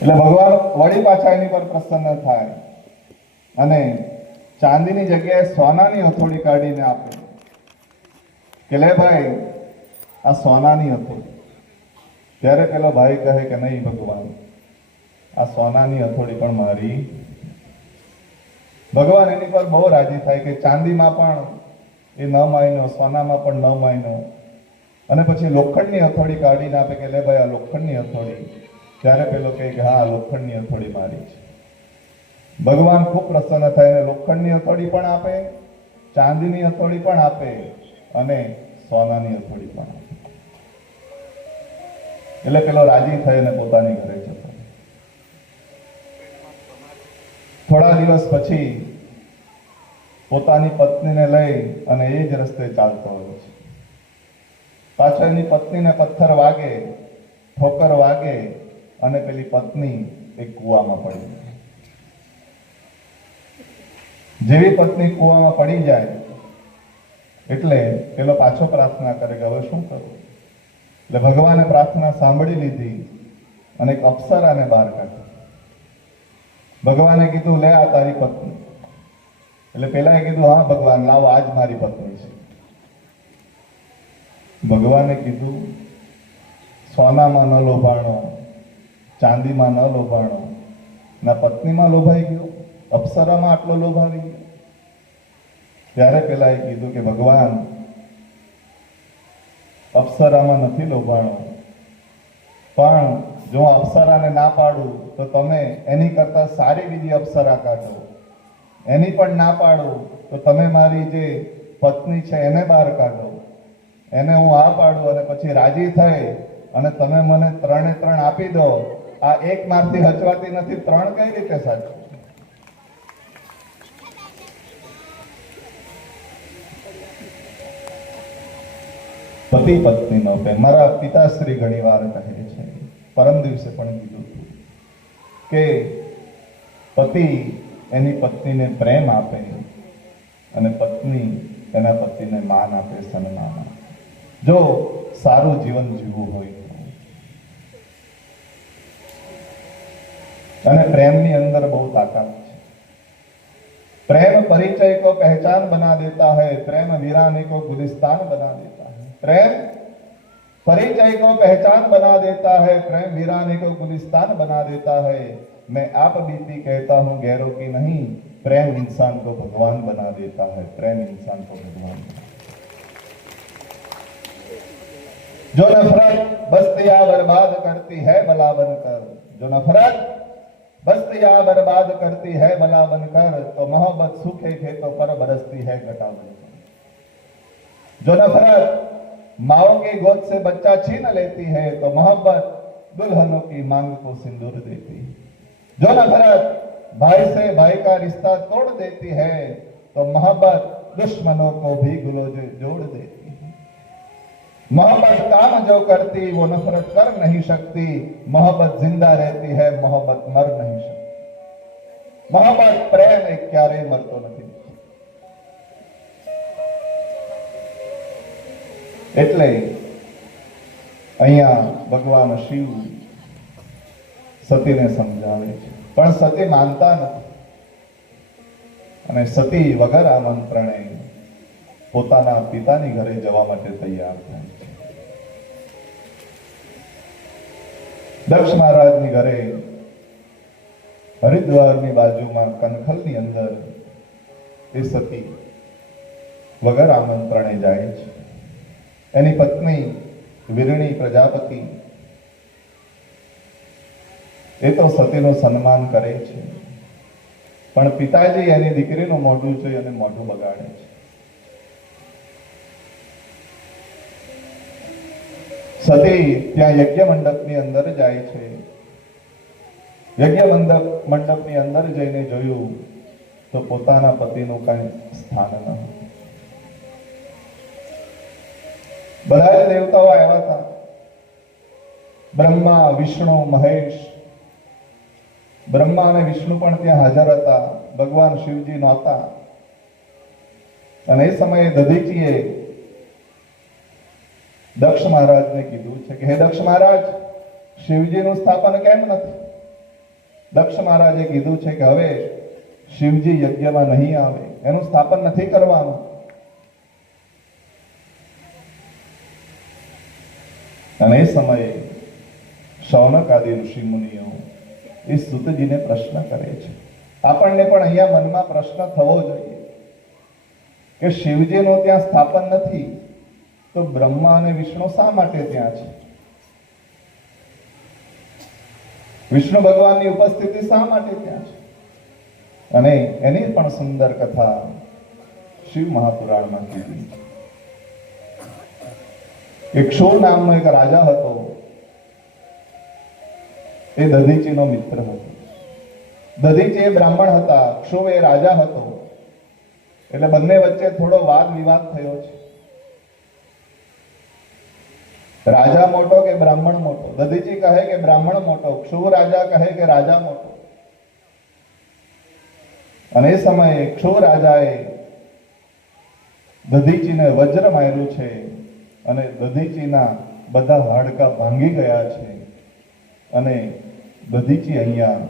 એટલે ભગવાન વળી પાછા એની પર પ્રસન્ન થાય અને ચાંદીની જગ્યાએ સોનાની હથોડી કાઢીને આપે કે લે ભાઈ આ સોનાની હથોડી. ત્યારે પેલો ભાઈ કહે કે નહીં ભગવાન, આ સોનાની હથોડી પણ મારી. ભગવાન એની પર બહુ રાજી થાય કે ચાંદીમાં પણ એ ન માયનો, સોનામાં પણ ન માયનો. અને પછી લોખંડની હથોડી કાઢીને આપે કે લે ભાઈ આ લોખંડની હથોડી. ત્યારે પેલો કહે કે હા, લોખંડની હથોડી મારી છે. ભગવાન ખૂબ પ્રસન્ન થાય અને લોખંડની હથોડી પણ આપે, ચાંદીની હથોડી પણ આપે અને સોનાની હથોડી પણ આપે. એટલે પેલો રાજી થઈને પોતાની ઘરે જતો. થોડા દિવસ પછી પોતાની પત્નીને લઈ અને એ જ રસ્તે ચાલતો હોય છે. પાછળ એની પત્નીને પથ્થર વાગે, ઠોકર વાગે અને પેલી પત્ની એક કૂવામાં પડી જાય. જેવી પત્ની કૂવામાં પડી જાય એટલે પેલો પાછો પ્રાર્થના કરે કે હવે શું કરું. એટલે ભગવાને પ્રાર્થના સાંભળી લીધી અને એક અપ્સરાને બહાર કાઢી. ભગવાને કીધું લે આ તારી પત્ની. એટલે પેલાએ કીધું હા ભગવાન લાવો, આજ મારી પત્ની છે. ભગવાને કીધું સોનામાં ન લોભાણો, ચાંદીમાં ન લોભાણો, ના પત્નીમાં લોભાઈ ગયો, અપ્સરામાં આટલો લોભાવી ગયો. ત્યારે પેલાએ કીધું કે ભગવાન અપ્સરામાં નથી લોભાણો, પણ જો અપ્સરાને ના પાડું તો તમે એની કરતા સારી બીજી અપ્સરા કાઢો. એની પણ ના પાડું તો તમે મારી જે પત્ની છે એને બહાર કાઢો. એને હું આ પાડું અને પછી રાજી થઈ અને તમે મને 3 આપી દો. આ એક મારથી હચવાતી નથી, 3 કઈ રીતે સાચું? પતિ પત્નીનો પ્રેમ. મારા પિતાશ્રી ઘણી વાર કહે છે, પરમ દિવસે પણ કીધું કે પતિ એની પત્નીને પ્રેમ આપે અને પત્ની એના પતિને માન આપે, સન્માન આપે. જો સારું જીવન જીવવું હોય અને પ્રેમની અંદર બહુ તાકાત છે. प्रेम परिचय को पहचान बना देता है, प्रेम वीरानी को गुलिस्तान बना देता है. प्रेम परिचय को पहचान बना देता है, प्रेम वीरानी को गुलिस्तान बना देता है. मैं आप बीती कहता हूं गैरों की नहीं, प्रेम इंसान को भगवान बना देता है. प्रेम इंसान को भगवान जो नफरत बस्तियां बर्बाद करती है भला बनकर, जो नफरत बस्तियां बर्बाद करती है भला बनकर, तो मोहब्बत सूखे खेतों पर बरसती है घटा बनकर. जो नफरत माओ की गोद से बच्चा छीन लेती है, तो मोहब्बत दुल्हनों की मांग को सिंदूर देती है. जो नफरत भाई से भाई का रिश्ता तोड़ देती है, तो मोहब्बत दुश्मनों को भी गुलोजे जोड़ देती है. मोहब्बत काम जो करती वो नफरत कर नहीं सकती. मोहब्बत जिंदा रहती है, मोहब्बत मर नहीं सकती. मोहब्बत प्रेम एक क्यारे मरतो નથી. એટલે અહીંયા ભગવાન શિવ સતીને સમજાવે છે, પણ સતી માનતા નથી અને સતી વગર આમંત્રણે પોતાના પિતાની ઘરે જવા માટે તૈયાર થાય છે. દક્ષ મહારાજની ઘરે હરિદ્વારની બાજુમાં કનખલની અંદર એ સતી વગર આમંત્રણે જાય છે. એની પત્ની વીરણી પ્રજાપતિ એ તો સતીનું સન્માન કરે છે, પણ પિતાજી એની દીકરીનું મોઢું જોઈ અને મોઢું બગાડે છે. સતી ત્યાં યજ્ઞ મંડપની અંદર જાય છે. યજ્ઞ મંડપની અંદર જઈને જોયું તો પોતાના પતિનું કઈ સ્થાન ન હતું. બધા દેવતાઓ આવ્યા હતા, બ્રહ્મા, વિષ્ણુ, મહેશ. બ્રહ્મા અને વિષ્ણુ પણ ત્યાં હાજર હતા, ભગવાન શિવજી નહોતા. અને એ સમયે દધીચીએ દક્ષ મહારાજને કીધું છે કે હે દક્ષ મહારાજ, શિવજીનું સ્થાપન કેમ નથી? દક્ષ મહારાજે કીધું છે કે હવે શિવજી યજ્ઞમાં નહીં આવે, એનું સ્થાપન નથી કરવાનું. અને એ સમયે શૌનક આદિ ઋષિ મુનિઓ એ સુતજીને પ્રશ્ન કરે છે. આપણને પણ અહીંયા મનમાં પ્રશ્ન થવો જોઈએ કે શિવજીનું ત્યાં સ્થાપન નથી તો બ્રહ્મા અને વિષ્ણુ શા માટે ત્યાં છે? વિષ્ણુ ભગવાનની ઉપસ્થિતિ શા માટે ત્યાં છે? અને એની પણ સુંદર કથા શિવ મહાપુરાણમાં કીધી છે. એક ક્ષુર નામનો એક રાજા હતો. એ દધીચીનો મિત્ર હતો. દધીચી એ બ્રાહ્મણ હતા, ક્ષુર એ રાજા હતો. એટલે બંને વચ્ચે થોડો વાદ વિવાદ થયો છે. રાજા મોટો કે બ્રાહ્મણ મોટો? દધીચી કહે કે બ્રાહ્મણ મોટો, ક્ષુર રાજા કહે કે રાજા મોટો. અને એ સમયે ક્ષુર રાજાએ દધીચીને વજ્ર માર્યું છે અને દધીચીના બધા હાડકા ભાંગી ગયા છે. અને દધીચી અહીંયા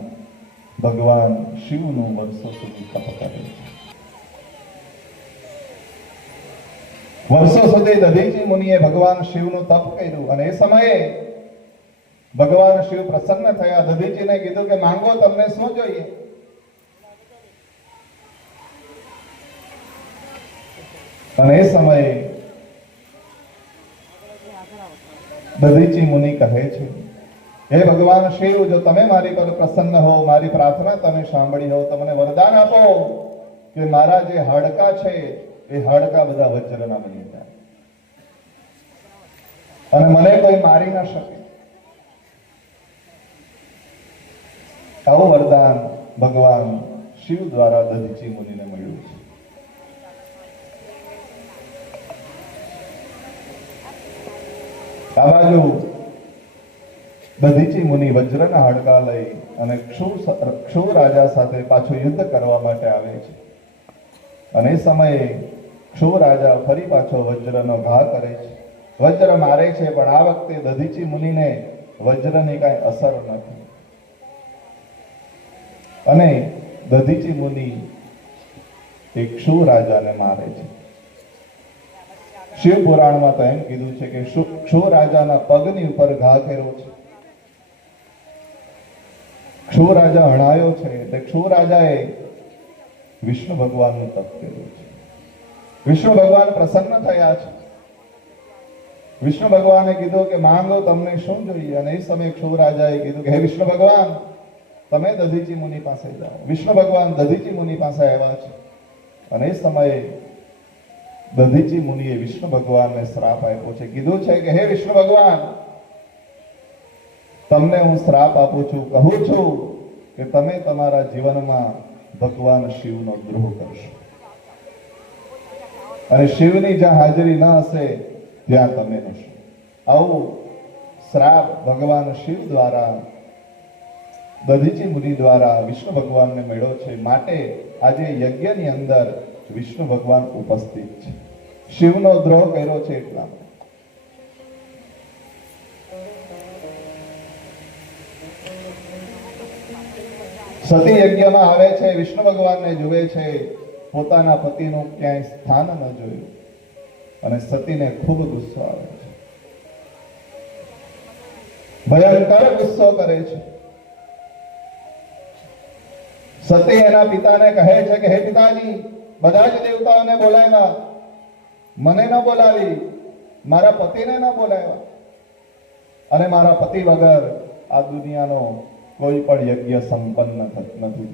ભગવાન શિવનું વર્ષો સુધી તપ કરે છે. વર્ષો સુધી દધીચી મુનિએ ભગવાન શિવનું તપ કર્યું અને એ સમયે ભગવાન શિવ પ્રસન્ન થયા. દધીચીને કીધું કે માંગો, તમને શું જોઈએ? અને એ સમયે દધીચી મુનિ કહે છે, હે ભગવાન શિવ, જો તમે મારી પર પ્રસન્ન હો, મારી પ્રાર્થના તમે સાંભળી હો, તો મને વરદાન આપો કે મારા જે હાડકા છે એ હાડકા બધા વજ્રના બની જાય અને મને કોઈ મારી ના શકે. આવું વરદાન ભગવાન શિવ દ્વારા દધીચી મુનિને મળ્યું છે. આ બાજુ દધીચી મુનિ વજ્રના હાડકા લઈ અને ક્ષુર રાજા સાથે પાછું યુદ્ધ કરવા માટે આવે છે. અને એ સમયે ક્ષુર રાજા ફરી પાછો વજ્રનો ઘા કરે છે, વજ્ર મારે છે, પણ આ વખતે દધીચી મુનિને વજ્રની કાંઈ અસર નથી. અને દધીચી મુનિ એ ક્ષુર રાજાને મારે છે. શિવ પુરાણમાં તો એમ કીધું છે કે ક્ષુર રાજાના પગની ઉપર ઘા કર્યો છે. ક્ષુર રાજા હણાયો છે એટલે ક્ષુર રાજાએ વિષ્ણુ ભગવાનનું તપ કર્યું છે. વિષ્ણુ ભગવાન પ્રસન્ન થયા છે. વિષ્ણુ ભગવાને કીધું કે માંગો, તમને શું જોઈએ? અને એ સમયે ક્ષુર રાજાએ કીધું કે હે વિષ્ણુ ભગવાન, તમે દધીચી મુનિ પાસે જાઓ. વિષ્ણુ ભગવાન દધીચી મુનિ પાસે આવ્યા છે. અને એ સમયે દધીચી મુનિએ વિષ્ણુ ભગવાનને શ્રાપ આપ્યો છે. કીધું છે કે હે વિષ્ણુ ભગવાન, તમને હું શ્રાપ આપું છું, કહું છું કે તમે તમારા જીવનમાં ભગવાન શિવનો દ્રોહ કરશો અને શિવની જ્યાં હાજરી ન હશે ત્યાં તમે હશો. આવું શ્રાપ ભગવાન શિવ દ્વારા, દધીચી મુનિ દ્વારા વિષ્ણુ ભગવાનને મળ્યો છે. માટે આજે યજ્ઞની અંદર વિષ્ણુ ભગવાન ઉપસ્થિત છે. શિવનો દ્રોહ કર્યો છે એટલા. સતી યજ્ઞમાં આવે છે, વિષ્ણુ ભગવાનને જુએ છે, પોતાના પતિનું ક્યાંય સ્થાન ન જોયું અને સતીને ખૂબ ગુસ્સો આવે છે, ભયંકર ગુસ્સો કરે છે. સતી એના પિતાને કહે છે કે હે પિતાજી, બધા જ દેવતાઓને બોલાવ્યા, મને ન બોલાવી, મારા પતિને ન બોલાવ્યા અને મારા પતિ વગર આ દુનિયાનો કોઈ પણ યજ્ઞ સંપન્ન નથી.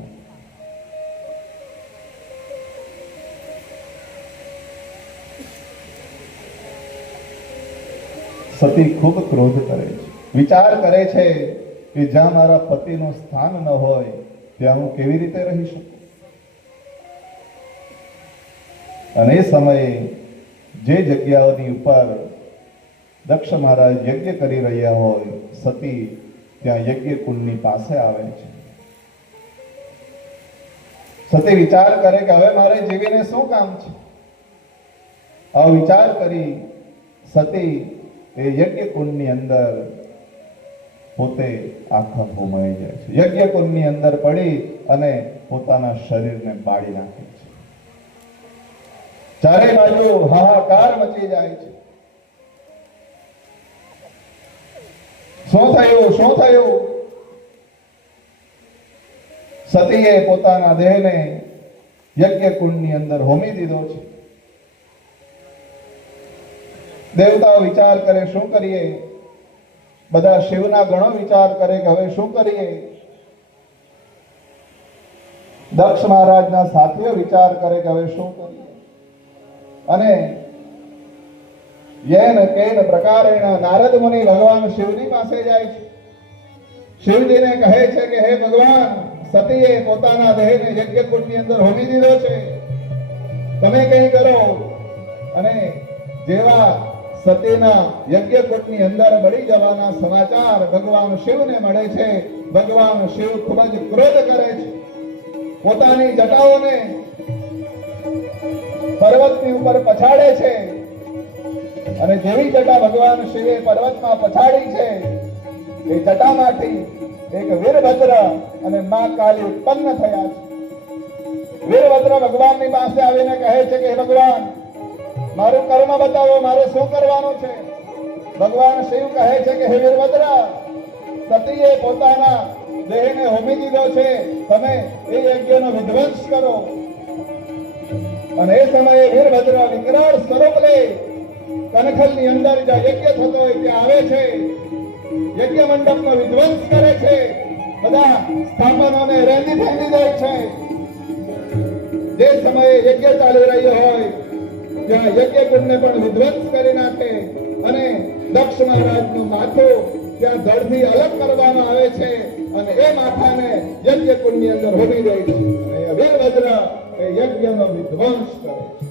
સતી ખૂબ ક્રોધ કરે છે, વિચાર કરે છે કે જ્યાં મારા પતિનું સ્થાન ન હોય ત્યાં હું કેવી રીતે રહી શકું. અને એ સમયે જે જગ્યાઓની ઉપર દક્ષ મહારાજ યજ્ઞ કરી રહ્યા હોય, સતી ત્યાં યજ્ઞ કુંડની પાસે આવે છે. સતી વિચાર કરે કે હવે મારે જીવીને શું કામ છે. આવો વિચાર કરી સતી એ યજ્ઞ કુંડની અંદર પોતે આખા હોમાઈ જાય છે, યજ્ઞ કુંડની અંદર પડી અને પોતાના શરીરને બાળી નાખે છે. ચારે બાજુ હાહાકાર મચી જાય છે. શું થયું, શું થયું? સતીએ પોતાના દેહને યજ્ઞ કુંડની અંદર હોમી દીધો છે. દેવતાઓ વિચાર કરે શું કરીએ? બધા શિવના ગણો વિચાર કરે કે હવે શું કરીએ? દક્ષ મહારાજના સાથીઓ વિચાર કરે કે હવે શું કરીએ? અને યેન કેન પ્રકારેણ નારદ મુનિ ભગવાન શિવની પાસે જાય છે. શિવજીને કહે છે કે હે ભગવાન, સતીએ પોતાના દેહને યજ્ઞ કુંડની અંદર હોમી દીધો છે, તમે કંઈ કરો. અને જેવા સતીના યજ્ઞ કુંડની અંદર બળી જવાના સમાચાર ભગવાન શિવને મળે છે, ભગવાન શિવ ખૂબ જ ક્રોધ કરે છે. પોતાની જટાઓને પર્વતની ઉપર પછાડે છે અને જેવી જટા ભગવાન શિવે પર્વતમાં પછાડી છે, એ જટામાંથી એક વીરભદ્ર અને મા કાલી ઉત્પન્ન થયા છે. વીરભદ્ર ભગવાનની પાસે આવીને કહે છે કે હે ભગવાન, મારું કર્મ બતાવો, મારે શું કરવાનું છે? ભગવાન શિવ કહે છે કે હે વીરભદ્ર, સતીએ પોતાના દેહને હોમી દીધો છે, તમે એ યજ્ઞનો વિધ્વંસ કરો. અને એ સમયે વીરભદ્ર વિકરાળ સ્વરૂપ લે કનખલની અંદર જ્યાં યજ્ઞ થતો હોય ત્યાં આવે છે, યજ્ઞ મંડપનો વિધ્વંસ કરે છે, બધા સ્થાપનોને રેંદી ફેંકી દે છે. જે સમયે યજ્ઞ ચાલી રહ્યો હોય ત્યાં યજ્ઞ કુંડને પણ વિધ્વંસ કરી નાખે અને દક્ષ મહારાજનું માથું ત્યાં ધડથી અલગ કરવામાં આવે છે અને એ માથાને યજ્ઞ કુંડની અંદર હોમી દે છે. અને વીરભદ્ર એ યજ્ઞનો વિધ્વંસ કરે છે.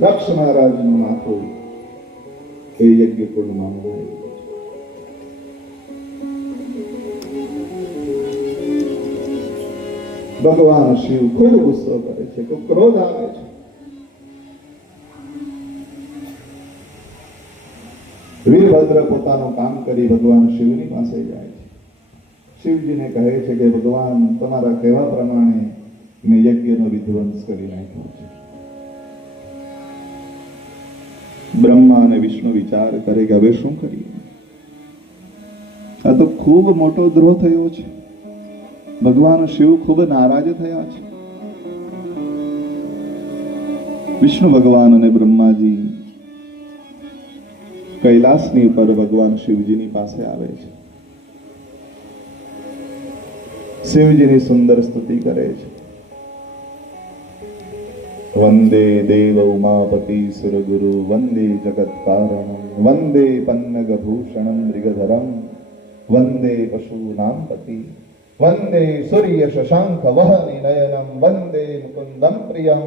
દક્ષ મહારાજનું માથું એ યજ્ઞ કુંડમાં હોમી. ભગવાન શિવ ખૂબ ગુસ્સો કરે છે, ખૂબ ક્રોધ આવે છે. વીરભદ્ર પોતાનું કામ કરી ભગવાન શિવની પાસે જાય છે. શિવજીને કહે છે કે ભગવાન, તમારા કહેવા પ્રમાણે મેં યજ્ઞનો વિધ્વંસ કરી નાખ્યો છે. બ્રહ્મા અને વિષ્ણુ વિચાર કરે કે હવે શું કરીએ? આ તો ખૂબ મોટો દ્રોહ થયો છે. ભગવાન શિવ ખૂબ નારાજ થયા છે. વિષ્ણુ ભગવાન અને બ્રહ્માજી કૈલાસની ઉપર ભગવાન શિવજીની પાસે આવે છે. શિવજીની સુંદર સ્તુતિ કરે છે. વંદે દેવ ઉમાપતિ સુરગુરુ વંદે જગત કારણમ વંદે પન્નગ ભૂષણમ મૃગધરમ વંદે પશુનામ પતિ વંદે સૂર્ય શશાંક વહનિ નયનમ વંદે મુકુંદમ પ્રિયમ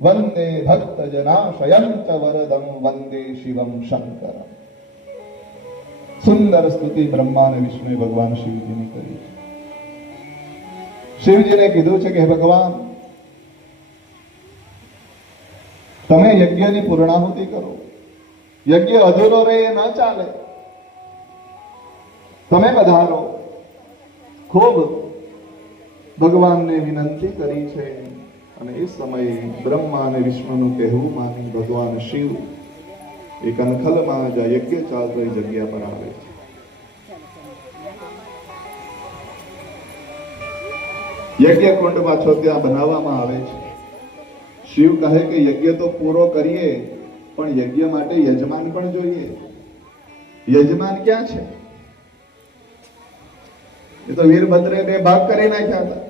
વંદે ભક્ત જનાશયમ ચ વરદમ વંદે શિવમ શંકરમ. સુંદર સ્તુતિ બ્રહ્મા અને વિષ્ણુએ ભગવાન શિવજીની કરી છે. શિવજીને કીધું છે કે હે ભગવાન, તમે યજ્ઞની પૂર્ણાહુતિ કરો. યજ્ઞ અધૂરો રહે એ ન ચાલે. તમે પધારો. ખૂબ ભગવાનને વિનંતી કરી છે અને એ સમયે બ્રહ્મા અને વિષ્ણુનું કહેવું માની ભગવાન શિવ એ કનખલમાં જ્યાં યજ્ઞ ચાલતો એ જગ્યા પર આવે છે. યજ્ઞ કુંડ પાછો ત્યાં બનાવવામાં આવે છે. શિવ કહે કે યજ્ઞ તો પૂરો કરીએ, પણ યજ્ઞ માટે યજમાન પણ જોઈએ. યજમાન ક્યાં છે? એ તો વીરભદ્રે બે ભાગ કરી નાખ્યા હતા.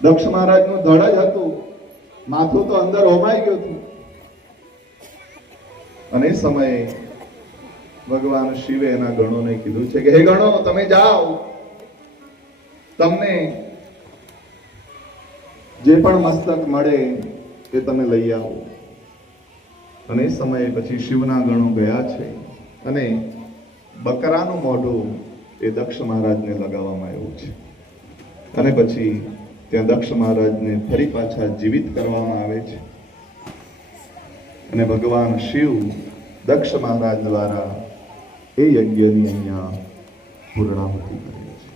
દક્ષ મહારાજનું ધડ જ હતું, માથું તો અંદર હોમાઈ ગયું હતું. અને એ સમયે ભગવાન શિવે એના ગણોને કીધું છે કે હે ગણો, તમે જાઓ, તમને જે પણ મસ્તક મળે એ તમે લઈ આવો. અને એ સમયે પછી શિવના ગણો ગયા છે અને બકરાનું મોઢું એ દક્ષ મહારાજને લગાવવામાં આવ્યું છે. અને પછી ત્યાં દક્ષ મહારાજને ફરી પાછા જીવિત કરવામાં આવે છે. અને ભગવાન શિવ દક્ષ મહારાજ દ્વારા એ યજ્ઞની અહીંયા પૂર્ણાહુતિ કરે છે.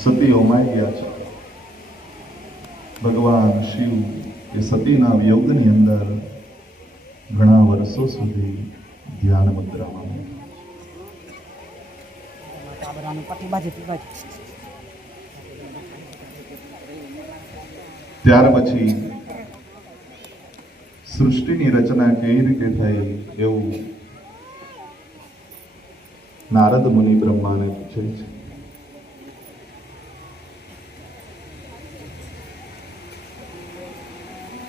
સતી હોમાઈ ગયા છે. ભગવાન શિવ એ સતીના વિયોગની અંદર ઘણા વર્ષો સુધી ધ્યાન મુદ્રામાં ત્યાર પછી સૃષ્ટિની રચના કેવી રીતે થઈ એવું નારદ મુનિ બ્રહ્માને પૂછે છે.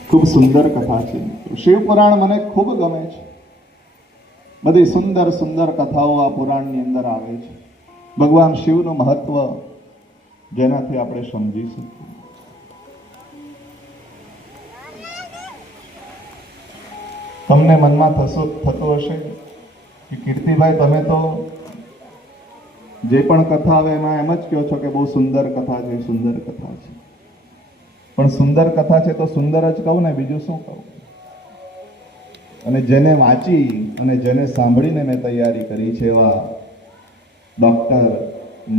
ખૂબ સુંદર કથા છે. શિવ પુરાણ મને ખૂબ ગમે છે. બધી સુંદર સુંદર કથાઓ આ પુરાણની અંદર આવે છે. ભગવાન શિવનું મહત્વ જેનાથી આપણે સમજી શકીએ. તમને મનમાં થતું હશે કે કીર્તિભાઈ તમે તો જે પણ કથા આવે એમાં એમ જ કહો છો કે બહુ સુંદર કથા છે, સુંદર કથા છે. પણ સુંદર કથા છે તો સુંદર જ કહું ને, બીજું શું કહું? અને જેને વાંચી અને જેને સાંભળીને મેં તૈયારી કરી છે એવા ડૉક્ટર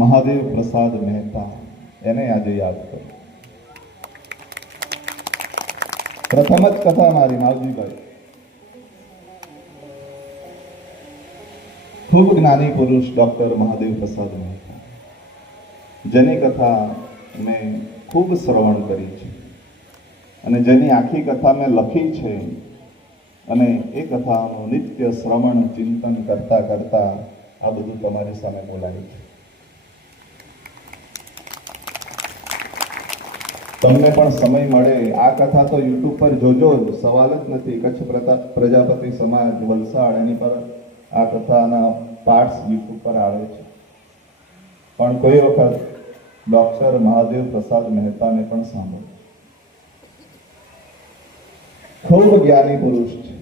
મહાદેવ પ્રસાદ મહેતા, એને આજે યાદ કરું. પ્રથમ જ કથા મારી માવજીભાઈ, ખૂબ જ્ઞાની પુરુષ ડૉક્ટર મહાદેવ પ્રસાદ મહેતા, જેની કથા મેં ખૂબ શ્રવણ કરી છે અને જેની આખી કથા મેં લખી છે અને એ કથાનું નિત્ય શ્રવણ ચિંતન કરતા કરતા આ બધું તમારી સામે બોલાય છે. તમને પણ સમય મળે આ કથા તો યુટ્યુબ પર જોજો જ, સવાલ જ નથી. કચ્છ પ્રજાપતિ સમાજ વલસાડ, એની પર આ કથાના પાર્ટ્સ યુટ્યુબ પર આવે છે. પણ કોઈ વખત ડૉક્ટર મહાદેવ પ્રસાદ મહેતાને પણ સાંભળો. ખૂબ જ્ઞાની પુરુષ છે.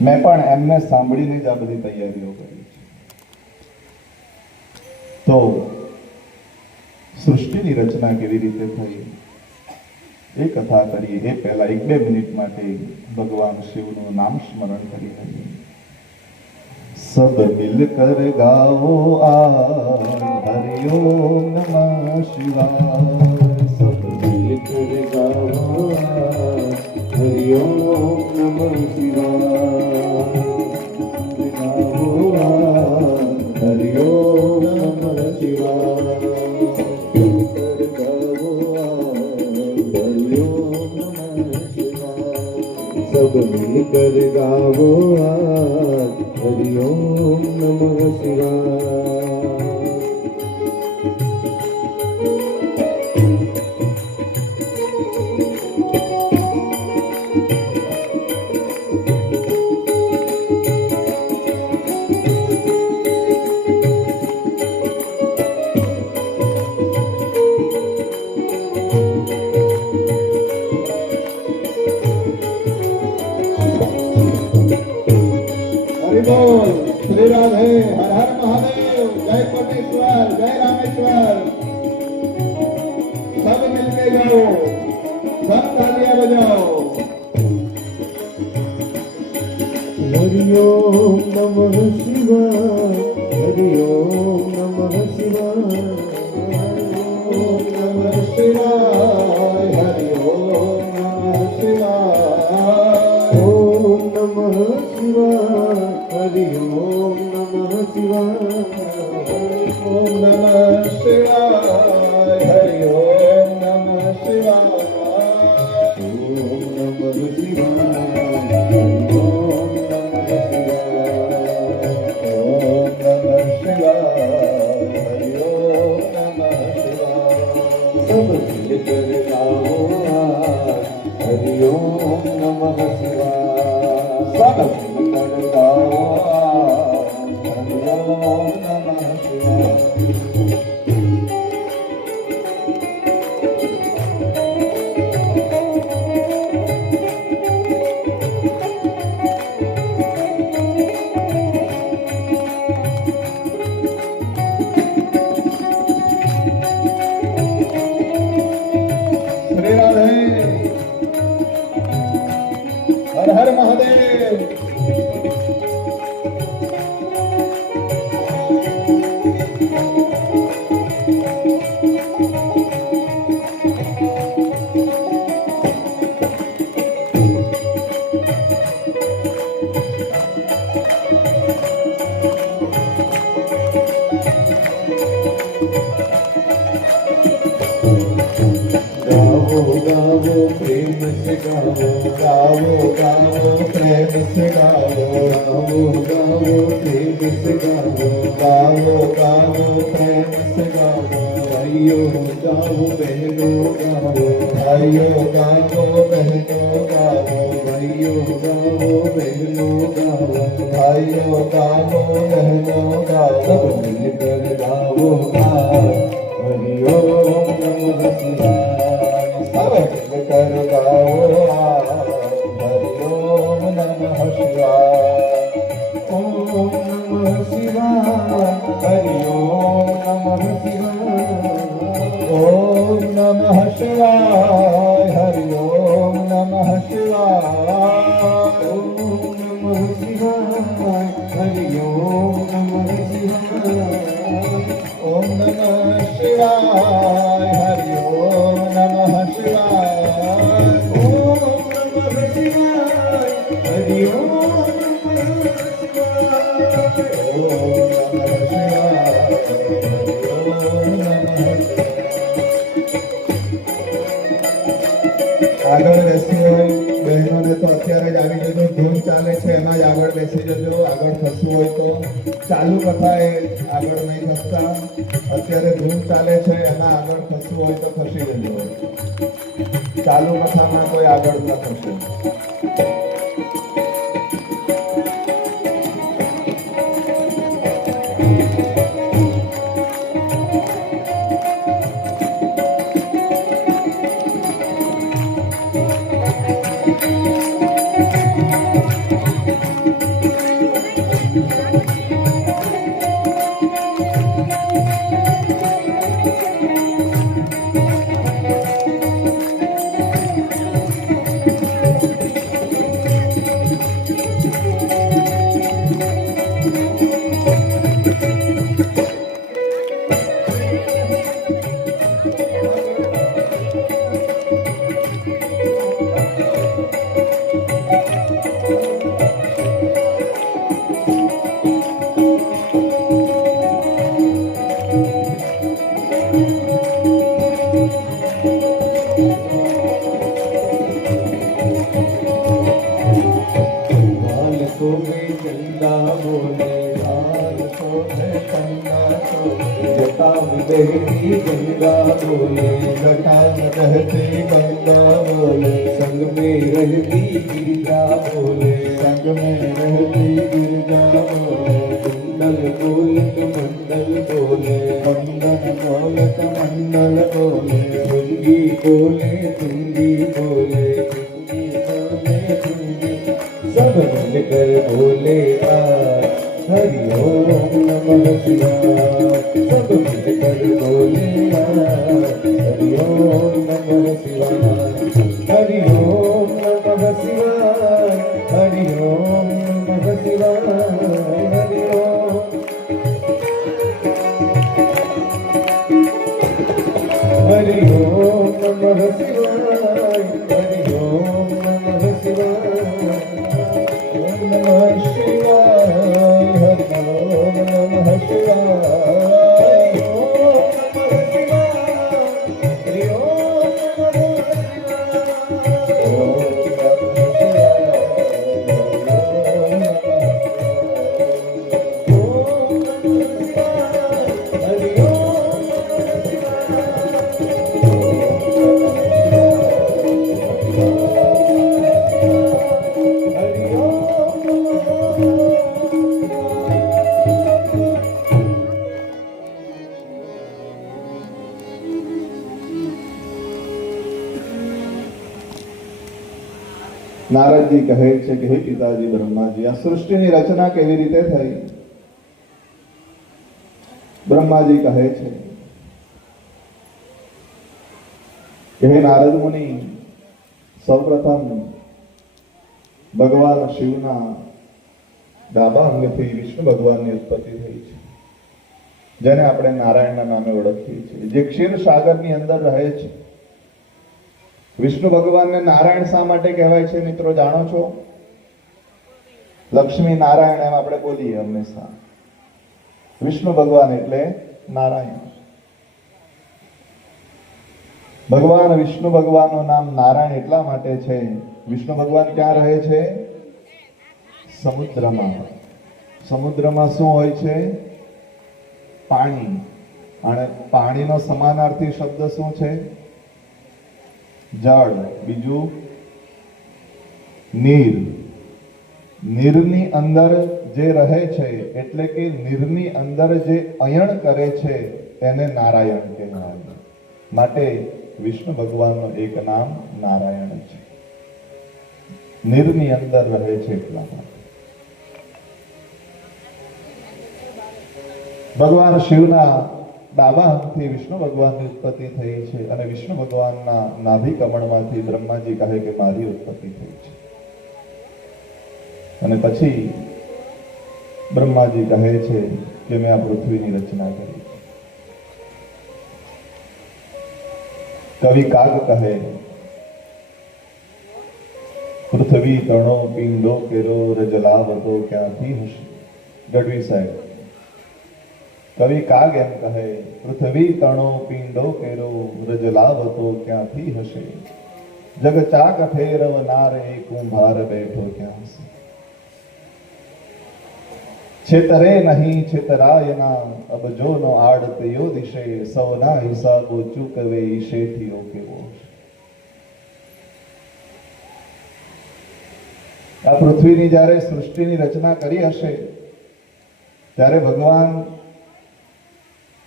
મેં પણ એમને સાંભળીને જ આ બધી તૈયારીઓ કરી છે. તો સૃષ્ટિની રચના કેવી રીતે થઈ એ કથા કરીએ એ પહેલા 1-2 મિનિટ માટે ભગવાન શિવનું નામ સ્મરણ કરી લઈએ. સબ મિલકર ગાવો આ હરિ ઓમ નમઃ શિવાય. સબ મિલકર ગાવો આ હરિ ઓમ નમઃ શિવાય. ગાવો આ હરિ ઓમ નમઃ શિવાય. सब मिलकर गावो आज हरि ओम नमः शिवाय. श्री राधे, हर हर महादेव, जय कोटेश्वर, जय रामेश्वर. सब मिलके जाओ, सब तालियां बजाओ. हरि ओम नमः शिवाय, हरि ओम नमः शिवाय, ओम नमः शिवाय, हरि ओम नमः शिवाय, ओम नमः शिवाय, हरि ओम नमः शिवाय, ओम नमः शिवाय, हरि ओम नमः शिवाय, ओम नमः शिवाय, ओम नमः शिवाय, ओम नमः शिवाय, हरि ओम नमः शिवाय. सब मिलकर गाओ हरि ओम नमः शिवाय. सब मिलकर गाओ हरि ओम नमः शिवाय. હર મહાદેવ. गावो प्रेम से गावो, ગાવો ગાવો પ્રેમ સે ગાવો, गावो गावो प्रेम से गावो, ગાવો ગાવો પ્રેમ સે ગાવો. भाइयों गावो बहनों गावो, ભાઈઓ ગાવો બહેનો ગાવો, भाइयों गावो बहनों गावो, ભાઈઓ ગાવો બહેનો ગાવો. सब मिलकर गावो गाओ, हरि ओम नमः शिवाय। સબ મિલકર ગાવો હરિ ઓમ નમઃ શિવાય. ओम नमः शिवाय, हरि ओम नमः शिवाय। ઓમ નમઃ શિવાય હરિ ઓમ નમઃ શિવાય. ओम नमः शिवाय, हरि ओम नमः शिवाय। ઓમ નમઃ શિવાય હરિ ઓમ નમઃ શિવાય. ओम नमः शिवाय, हरि ओम नमः शिवाय। ઓમ નમઃ શિવાય ઓમ નમઃ. આગળ બેસી હોય બહેનોને તો અત્યારે જ આવી જજો. ધૂન ચાલે છે એમાં જ આગળ બેસી જજો. આગળ ખસવું હોય તો ચાલુ કથાએ આગળ નહીં ખસતા. અત્યારે ધૂન ચાલે છે એમાં આગળ ખસવું હોય તો ખસી જજો. ચાલુ કથામાં કોઈ આગળ ન ખસે. बालकों में चंदा बोले, બાળકો ને કંડા ચોલે, जटा में बहती गंगा बोले, જટામાં રહેતી ગંગા બોલે, संग में रहती गिरिजा बोले, સંગ મેં રહેતી ગિરજા બોલે, कुंडल बोलत मंडल बोले, વંદન બોલત મંડળ બોલે, तुंगी बोले तुंगी बोले, तुंगी बोले तुंगी, सब मिलकर बोले आ हरि ओम नमः शिवाय। सब मिलकर बोले आ हरि ओम नमः शिवाय। हरि ओम नमः शिवाय, हरि ओम नमः शिवाय। हरि ओम, हरि ओम नमः शिवाय, हरि ओम नमः शिवाय। ઓમ નમઃ શિવાય હરિ ઓમ નમઃ શિવાય. નારદજી કહે છે કે હે પિતાજી બ્રહ્માજી, આ સૃષ્ટિની રચના કેવી રીતે થઈ? બ્રહ્માજી કહે છે કે હે નારદ મુનિ, સૌપ્રથમ ભગવાન શિવના ડાબા અંગથી વિષ્ણુ ભગવાનની ઉત્પત્તિ થઈ છે, જેને આપણે નારાયણના નામે ઓળખીએ છીએ, જે ક્ષીર સાગરની અંદર રહે છે. વિષ્ણુ ભગવાનને નારાયણ શા માટે કહેવાય છે મિત્રો જાણો છો? લક્ષ્મી નારાયણ એમ આપણે બોલીએ હંમેશા. વિષ્ણુ ભગવાન એટલે નારાયણ. ભગવાન વિષ્ણુ ભગવાનનું નામ નારાયણ એટલા માટે છે. વિષ્ણુ ભગવાન ક્યાં રહે છે? સમુદ્રમાં. સમુદ્રમાં શું હોય છે? પાણી. અને પાણીનો સમાનાર્થી શબ્દ શું છે? જળ. બીજું નીર. નીરની અંદર જે રહે છે એટલે કે નીરની અંદર જે અયણ કરે છે એને નારાયણ કહેવાય. માટે વિષ્ણુ ભગવાનનું એક નામ નારાયણ છે. નીરની અંદર રહે છે એટલા માટે. ભગવાન શિવના ડાબા હાથથી વિષ્ણુ ભગવાનની ઉત્પત્તિ થઈ છે અને વિષ્ણુ ભગવાનના નાભિ કમળમાંથી બ્રહ્માજી કહે કે મારી ઉત્પત્તિ થઈ છે. અને પછી બ્રહ્માજી કહે છે કે મેં આ પૃથ્વીની રચના કરી. કવિ કાગ કહે પૃથ્વી તણો પિંડો કેરો રજલાવતો ક્યાંથી હશે. ગઢવી સાહેબ કવિ કાગ એમ કહે પૃથ્વી તણો પિંડો કેરો રજલાવતો ક્યાંથી હશે. જગ ચાક ફેરવનારે કુંભાર બેઠો ક્યાં હશે. છેતરે નહીં છેતરાયના અબજોનો આડ તેયો દિશે સૌના હિસાબો ચૂકવે ઈશેથીઓ કેવો. આ પૃથ્વીની જ્યારે સૃષ્ટિની રચના કરી હશે ત્યારે ભગવાન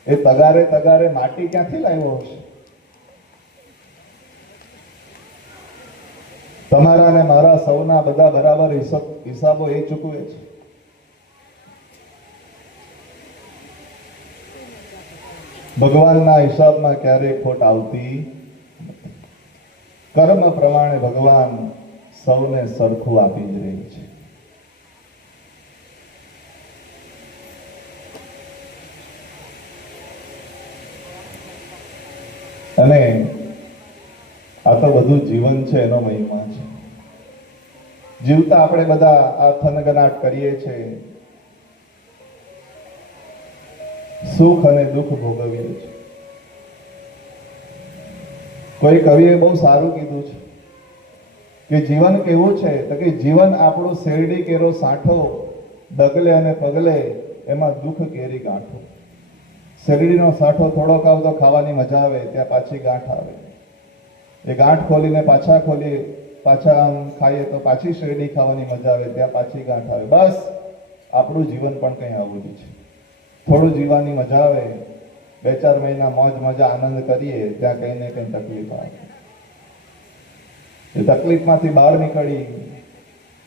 એ તગારે તગારે માટી ક્યાંથી લાવ્યો હશે? તમારા ને મારા સૌના બધા બરાબર હિસાબો એ ચૂકવે છે. ભગવાનના હિસાબમાં ક્યારેય ખોટ આવતી નથી. કર્મ પ્રમાણે ભગવાન સૌને સરખું આપી જ રહી છે. અને આ તો બધું જીવન છે એનો મહિમા છે. જીવતા આપણે બધા આ થનગનાટ કરીએ છીએ, સુખ અને દુઃખ ભોગવીએ છીએ. કોઈ કવિએ બહુ સારું કીધું છે કે જીવન કેવું છે તો કે જીવન આપણું શેરડી કેરો સાંઠો, ડગલે અને પગલે એમાં દુઃખ કેરી ગાંઠો. શેરડીનો સાંઠો થોડોક આવતો ખાવાની મજા આવે, ત્યાં પાછી ગાંઠ આવે. એ ગાંઠ ખોલીને પાછા આમ ખાઈએ તો પાછી શેરડી ખાવાની મજા આવે, ત્યાં પાછી ગાંઠ આવે. બસ આપણું જીવન પણ કંઈ આવું જ છે. થોડું જીવવાની મજા આવે, 2-4 મહિના મોજ મજા આનંદ કરીએ, ત્યાં કંઈ ને કંઈ તકલીફ આવે. એ તકલીફમાંથી બહાર નીકળી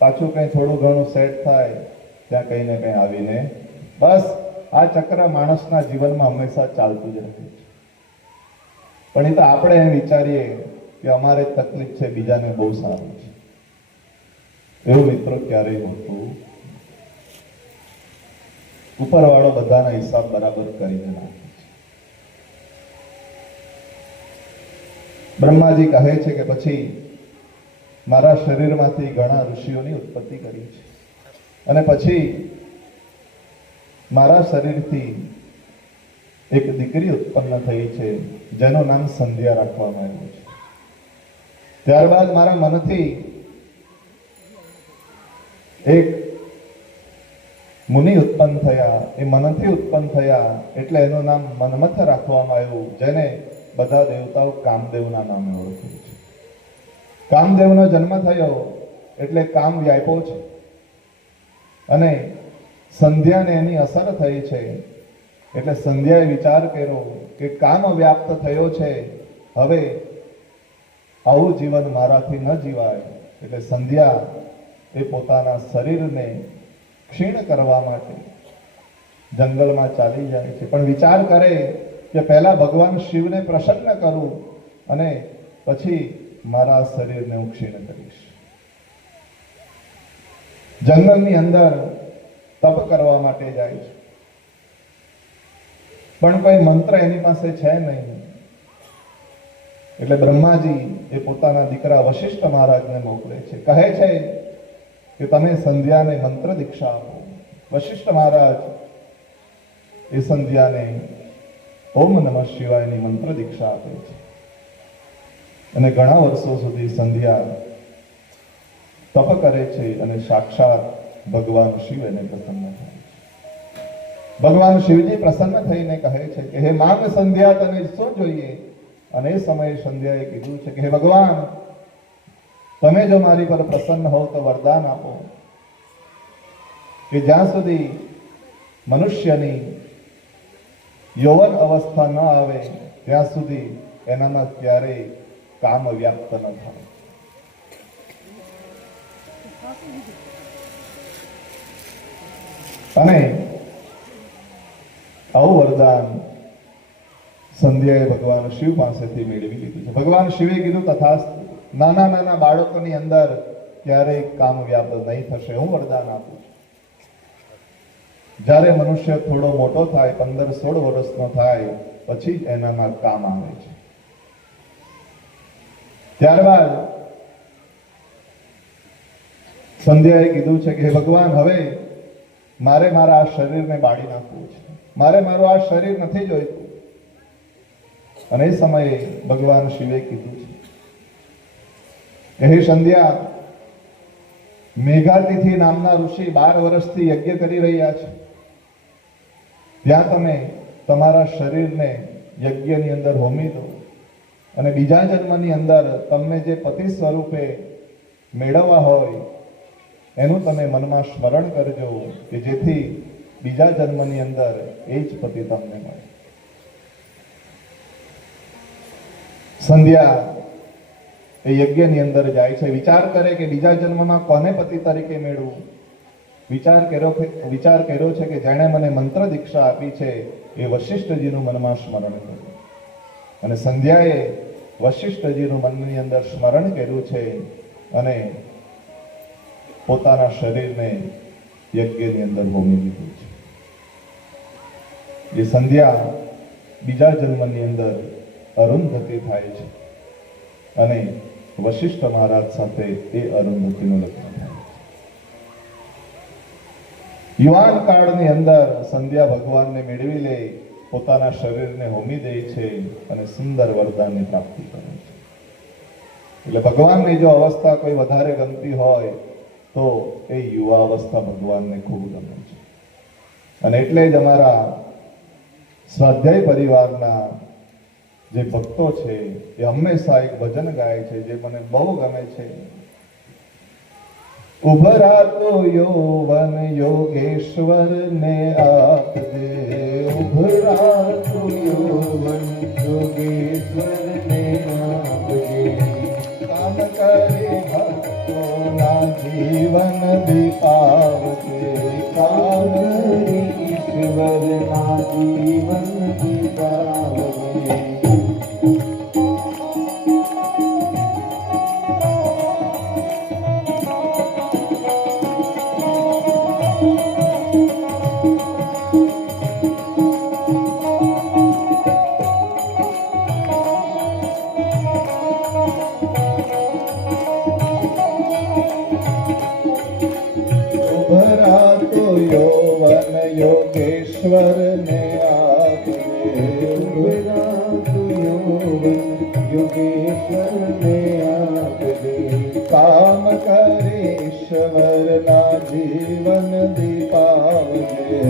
પાછું કંઈ થોડું ઘણું સેટ થાય, ત્યાં કંઈ ને કંઈ આવીને બસ આ ચક્ર માણસના જીવનમાં હંમેશા ચાલતું જ રહે છે. પણ એ તો આપણે એમ વિચારીએ કે અમારે તકલીફ છે, બીજાને બહુ સારું છે. એવું મિત્રો ક્યારેય હોતું. ઉપરવાળો બધાના હિસાબ બરાબર કરીને નાખે છે. બ્રહ્માજી કહે છે કે પછી મારા શરીરમાંથી ઘણા ઋષિઓની ઉત્પત્તિ કરી છે અને પછી મારા શરીરથી એક દીકરી ઉત્પન્ન થઈ છે જેનું નામ સંધ્યા રાખવામાં આવ્યું છે. ત્યારબાદ મારા મનથી એક મુનિ ઉત્પન્ન થયા. એ મનથી ઉત્પન્ન થયા એટલે એનું નામ મન્મથ રાખવામાં આવ્યું, જેને બધા દેવતાઓ કામદેવના નામે ઓળખે છે. કામદેવનો જન્મ થયો એટલે કામ વ્યાપ્યો છે અને સંધ્યાને એની અસર થઈ છે એટલે સંધ્યાએ વિચાર કર્યો કે કામ વ્યાપ્ત થયો છે, હવે આવું જીવન મારાથી ન જીવાય. એટલે સંધ્યા એ પોતાના શરીરને ક્ષીણ કરવા માટે જંગલમાં ચાલી જાય છે. પણ વિચાર કરે કે પહેલા ભગવાન શિવને પ્રસન્ન કરું અને પછી મારા શરીરને હું ક્ષીણ કરીશ. જંગલની અંદર તપ કરવા માટે જાય છે, પણ કોઈ મંત્ર એની પાસે છે નહીં. એટલે બ્રહ્માજી એ પોતાના દીકરા વશિષ્ઠ મહારાજને મોકલે છે, કહે છે કે તમે સંધ્યાને મંત્ર દીક્ષા આપો. વશિષ્ઠ મહારાજ એ સંધ્યાને ઓમ નમઃ શિવાયની મંત્ર દીક્ષા આપે છે, અને ઘણા વર્ષો સુધી સંધ્યા તપ કરે છે, અને સાક્ષાત ભગવાન શિવ એને પ્રસન્ન થાય છે. ભગવાન શિવજી પ્રસન્ન થઈને કહે છે કે હે માંગ સંધ્યા, તને શું જોઈએ? અને એ સમયે સંધ્યાએ કીધું છે કે હે ભગવાન, તમે જો મારી પર પ્રસન્ન હોવ તો વરદાન આપો કે જ્યાં સુધી મનુષ્યની યૌવન અવસ્થા ન આવે ત્યાં સુધી એનામાં ક્યારેય કામ વ્યાપ્ત ન થાય. અને આવું વરદાન સંધ્યાએ ભગવાન શિવ પાસેથી મેળવી લીધું છે. ભગવાન શિવે કીધું તથાસ્તુ, નાના નાના બાળકોની અંદર ક્યારેય કામ વ્યાપ્ત નહીં થશે, હું વરદાન આપું છું. જ્યારે મનુષ્ય થોડો મોટો થાય, 15-16 વર્ષનો થાય, પછી જ એનામાં કામ આવે છે. ત્યારબાદ સંધ્યાએ કીધું છે કે હે ભગવાન, હવે મારે મારા આ શરીરને બાળી નાખવું છે, મારે મારું આ શરીર નથી જોઈતું. અને એ સમયે ભગવાન શિવે કીધું છે કે હે સંધ્યા, મેઘાતિથિ નામના ઋષિ 12 વર્ષથી યજ્ઞ કરી રહ્યા છે, ત્યાં તમે તમારા શરીરને યજ્ઞની અંદર હોમી દો, અને બીજા જન્મની અંદર તમને જે પતિ સ્વરૂપે મેળવવા હોય એનું તમે મનમાં સ્મરણ કરજો, કે જેથી બીજા જન્મની અંદર એ જ પતિ તમને મળે. સંધ્યા એ યજ્ઞની અંદર જાય છે, વિચાર કરે કે બીજા જન્મમાં કોને પતિ તરીકે મેળવું. વિચાર કર્યો છે કે જેણે મને મંત્ર દીક્ષા આપી છે એ વશિષ્ઠજીનું મનમાં સ્મરણ કર્યું, અને સંધ્યાએ વશિષ્ઠજીનું મનની અંદર સ્મરણ કર્યું છે, અને પોતાના શરીરને યજ્ઞની અંદર હોમી દીધું છે. એ સંધ્યા બીજા જન્મની અંદર અરુંધતી થાય છે, અને વશિષ્ઠ મહારાજ સાથે એ અરુંધતીનું લગ્ન થાય છે. યુવાન કાળની અંદર સંધ્યા ભગવાનને મેળવી લે, પોતાના શરીરને હોમી દે છે, અને સુંદર વરદાનની પ્રાપ્તિ કરે છે. એટલે ભગવાનની જો અવસ્થા કોઈ વધારે ગમતી હોય તો એ યુવા અવસ્થા ભગવાનને ખૂબ ગમે છે. અને એટલે જ અમારા સ્વાધ્યાય પરિવારના જે ભક્તો છે એ હંમેશા એક ભજન ગાય છે જે મને બહુ ગમે છે. ઉભરાતો યૌવન યોગેશ્વર ને આપજે, ઉભરાતો યૌવન યોગેશ્વર ને આપજે, કામ કરે ભક્તોના જીવન દીપાવજે, કામ કરે ઈશ્વરના જીવન દીપાવજે. યૌવન યોગેશ્વર ને આપજે, ઉભરાતો યૌવન યોગેશ્વર ને આપજે, કામ કરે ઈશ્વરના જીવન દીપાવજે,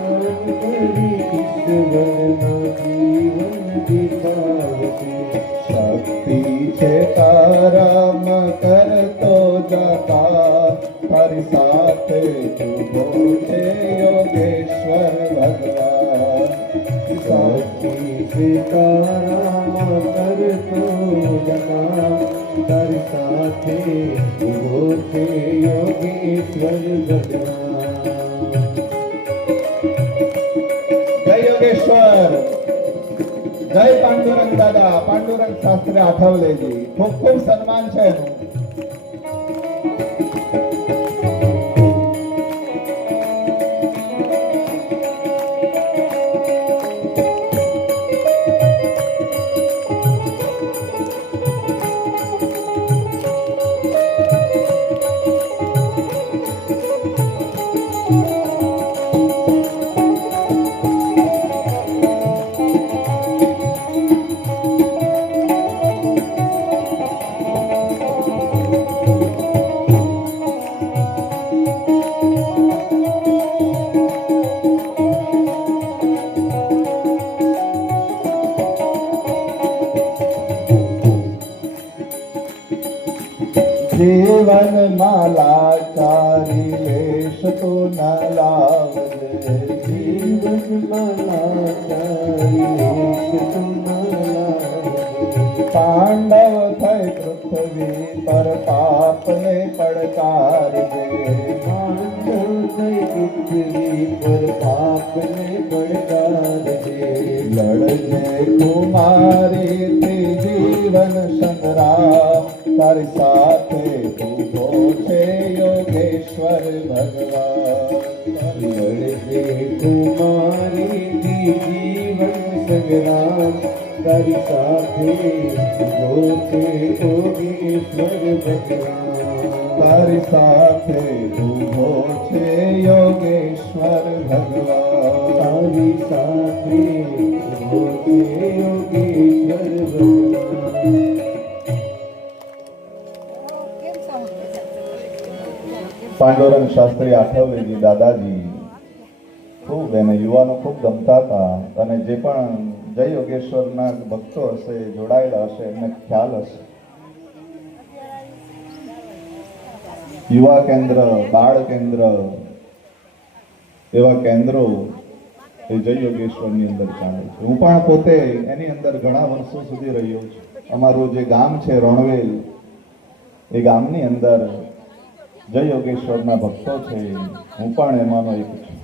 કામ કરી ઈશ્વરના જીવન દીપાવજે. શક્તિ છે તારામાં કરતો જાતા, તારી સાથે તુજો છે યોગેશ્વર ભગવાન. શક્તિ સીતારામ કરતો જતા, તારી સાથે ઉભો છે યોગેશ્વર ભગવાન. જય યોગેશ્વર, જય પાંડુરંગ દાદા, પાંડુરંગ શાસ્ત્રી આઠવલેજી. ખૂબ ખૂબ સન્માન છે એનું. જીવનમાં લાચારી લેશ તો ન લાવજે. જીવનમાં લાચારી લેશ તો ન લાવજે. પાંડવ થઈ પૃથ્વી પર પાપને પડકારજે. પાંડવ થઈ પૃથ્વી પર પાપને પડકારજે. લડજે કુમારી તે જીવન સંગ્રામ, તારી સાથે ઊભો છે યોગેશ્વર ભગવાન. લડજે કુમારી જીવન સંગ્રામ, તારી સાથે ઉભો છે યોગેશ્વર ભગવાન. તારી સાથે ઊભો છે યોગેશ્વર ભગવાન. તારી સાથે ઉભો છે યોગેશ્વર ભગવાન. પાંડુરંગ શાસ્ત્રી આઠવલેજી દાદાજી ખૂબ એને યુવાનો ખૂબ ગમતા હતા, અને જે પણ જય યોગેશ્વરના ભક્તો હશે, જોડાયેલા હશે, એમને ખ્યાલ હશે. યુવા કેન્દ્ર, બાળ કેન્દ્ર એવા કેન્દ્રો એ જય યોગેશ્વરની અંદર ચાલે છે. હું પણ પોતે એની અંદર ઘણા વર્ષો સુધી રહ્યો છું. અમારું જે ગામ છે રણવેલ, એ ગામની અંદર જય યોગેશ્વરના ભક્તો છે. હું પણ એમાંનો એક છું.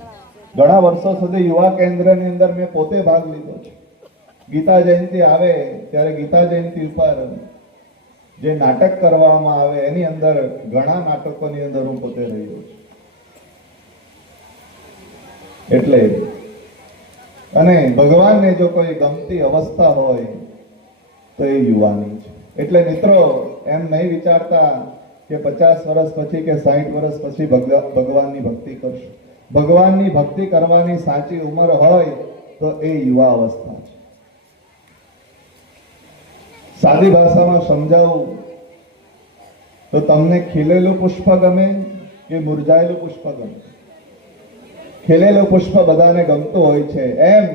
ઘણા વર્ષો સુધી યુવા કેન્દ્રની અંદર મેં પોતે ભાગ લીધો છે. ગીતા જયંતિ આવે ત્યારે ગીતા જયંતિ ઉપર જે નાટક કરવામાં આવે એની અંદર ઘણા નાટકોની અંદર હું પોતે રહ્યો છું. એટલે અને ભગવાનને જો કોઈ ગમતી અવસ્થા હોય તો એ યુવાની છે. એટલે મિત્રો એમ નહીં વિચારતા કે 50 વર્ષ પછી કે 60 વર્ષ પછી ભગવાનની ભક્તિ કરશું. ભગવાનની ભક્તિ કરવાની સાચી ઉંમર હોય તો એ યુવા અવસ્થા છે. સાદી ભાષામાં સમજાવું તો તમને ખીલેલું પુષ્પ ગમે કે મુરઝાયેલું પુષ્પ ગમે? ખીલેલું પુષ્પ બધાને ગમતું હોય છે. એમ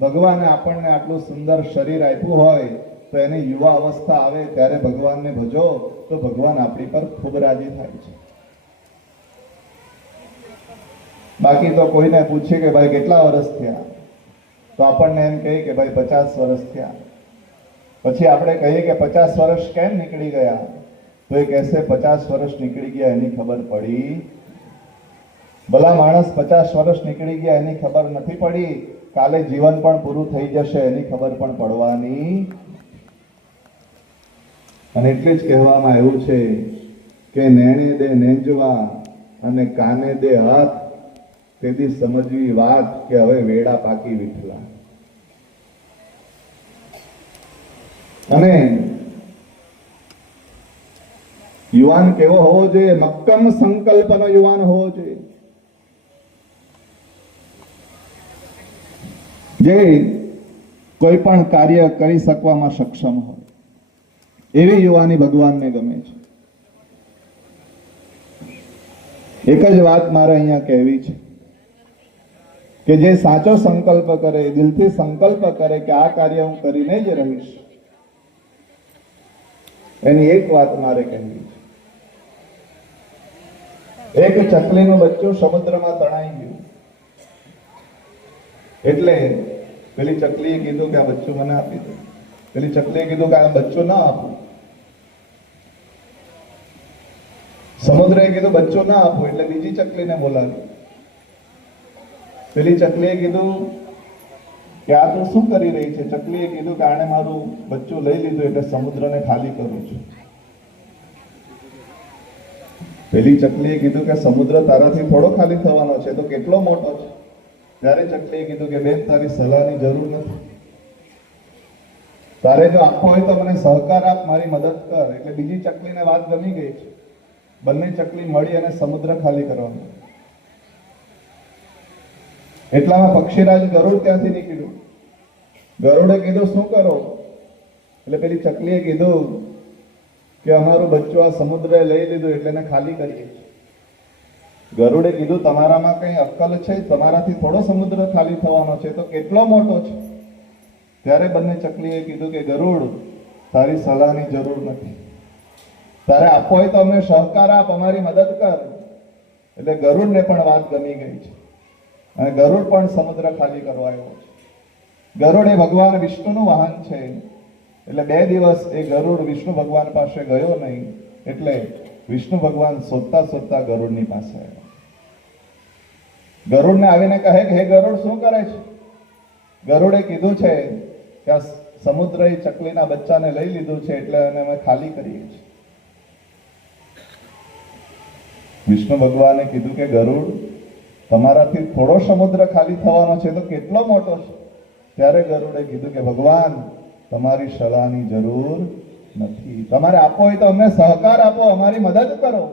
ભગવાને આપણને આટલું સુંદર શરીર આપ્યું હોય તો એની યુવા અવસ્થા આવે ત્યારે ભગવાનને ભજો તો ભગવાન આપણી પર ખૂબ રાજી થાય છે. બાકી તો કોઈને પૂછીએ કે ભાઈ કેટલા વર્ષ થયા, તો આપણને એમ કહે કે ભાઈ 50 વર્ષ થયા. પછી આપણે કહીએ કે 50 વર્ષ કેમ નીકળી ગયા, તો એ કહેશે 50 વર્ષ નીકળી ગયા એની ખબર પડી. ભલા માણસ 50 વર્ષ નીકળી ગયા એની ખબર નથી પડી, કાલે જીવન પણ પૂરું થઈ જશે એની ખબર પણ પડવાની. અને એટલે જ કહેવામાં આવ્યું છે કે નેણે દે નેંજવા અને કાને દે હાથ, તેથી સમજવી વાત કે હવે વેડા પાકી વિઠલા. અને યુવાન કેવો હોવો જોઈએ? મક્કમ સંકલ્પનો યુવાન હોવો જોઈએ, જે કોઈ પણ કાર્ય કરી શકવામાં સક્ષમ હોય. એવી યુવાની ભગવાનને ગમે છે. એક જ વાત મારે અહીંયા કહેવી છે કે જે સાચો સંકલ્પ કરે, દિલથી સંકલ્પ કરે કે આ કાર્ય હું કરીને જ રહીશ, એની એક વાત મારે કહેવી છે. એક ચકલીનું બચ્ચું સમુદ્રમાં તણાઈ ગયું. એટલે પેલી ચકલીએ કીધું કે આ બચ્ચું મને આપી દો. પેલી ચકલીએ કીધું કે આ બચ્ચું ના આપું. સમુદ્રએ કીધું બચ્ચું ના આપું. એટલે બીજી ચકલીને બોલાવી. પેલી ચકલીએ કીધું કે આ તું શું કરી રહી છે? ચકલીએ કીધું કે આણે મારું બચ્ચું લઈ લીધું એટલે સમુદ્રને ખાલી કરું છું. પેલી ચકલીએ કીધું કે સમુદ્ર તારાથી થોડો ખાલી થવાનો છે, તો કેટલો મોટો છે? ત્યારે ચકલીએ કીધું કે બેન, તારી સલાહની જરૂર નથી. તારે જો આપવો હોય તો મને સહકાર આપ, મારી મદદ કર. એટલે બીજી ચકલીને વાત ગમી ગઈ છે. બંને ચકલી મળી અને સમુદ્ર ખાલી કરવાનું. એટલામાં પક્ષીરાજ ગરુડ ત્યાંથી નીકળ્યું. ગરુડે કીધું શું કરો? એટલે પેલી ચકલીએ કીધું કે અમારું બચ્ચું આ સમુદ્રએ લઈ લીધું એટલે એને ખાલી કરીએ છીએ. ગરુડે કીધું તમારામાં કઈ અક્કલ છે? તમારાથી થોડો સમુદ્ર ખાલી થવાનો છે, તો કેટલો મોટો છે? ત્યારે બંને ચકલીએ કીધું કે ગરુડ, તારી સલાહની જરૂર નથી. તારે આપવો હોય તો અમને સહકાર આપ, અમારી મદદ કર. એટલે ગરુડને પણ વાત ગમી ગઈ છે અને ગરુડ પણ સમુદ્ર ખાલી કરવા આવ્યો છે. ગરુડ એ ભગવાન વિષ્ણુનું વાહન છે. એટલે 2 દિવસ એ ગરુડ વિષ્ણુ ભગવાન પાસે ગયો નહીં. એટલે વિષ્ણુ ભગવાન શોધતા શોધતા ગરુડની પાસે આવ્યા. ગરુડને આવીને કહે કે હે ગરુડ, શું કરે છે? ગરુડે કીધું છે કે આ સમુદ્રએ ચકલીના બચ્ચાને લઈ લીધું છે, એટલે એને અમે ખાલી કરીએ છીએ. વિષ્ણુ ભગવાને કીધું કે ગરુડ, તમારાથી થોડો સમુદ્ર ખાલી થવાનો છે તો કેટલો મોટો છે? ત્યારે ગરુડે કીધું કે ભગવાન, તમારી સલાહની જરૂર નથી. તમારે આપવો હોય તો અમને સહકાર આપો, અમારી મદદ કરો.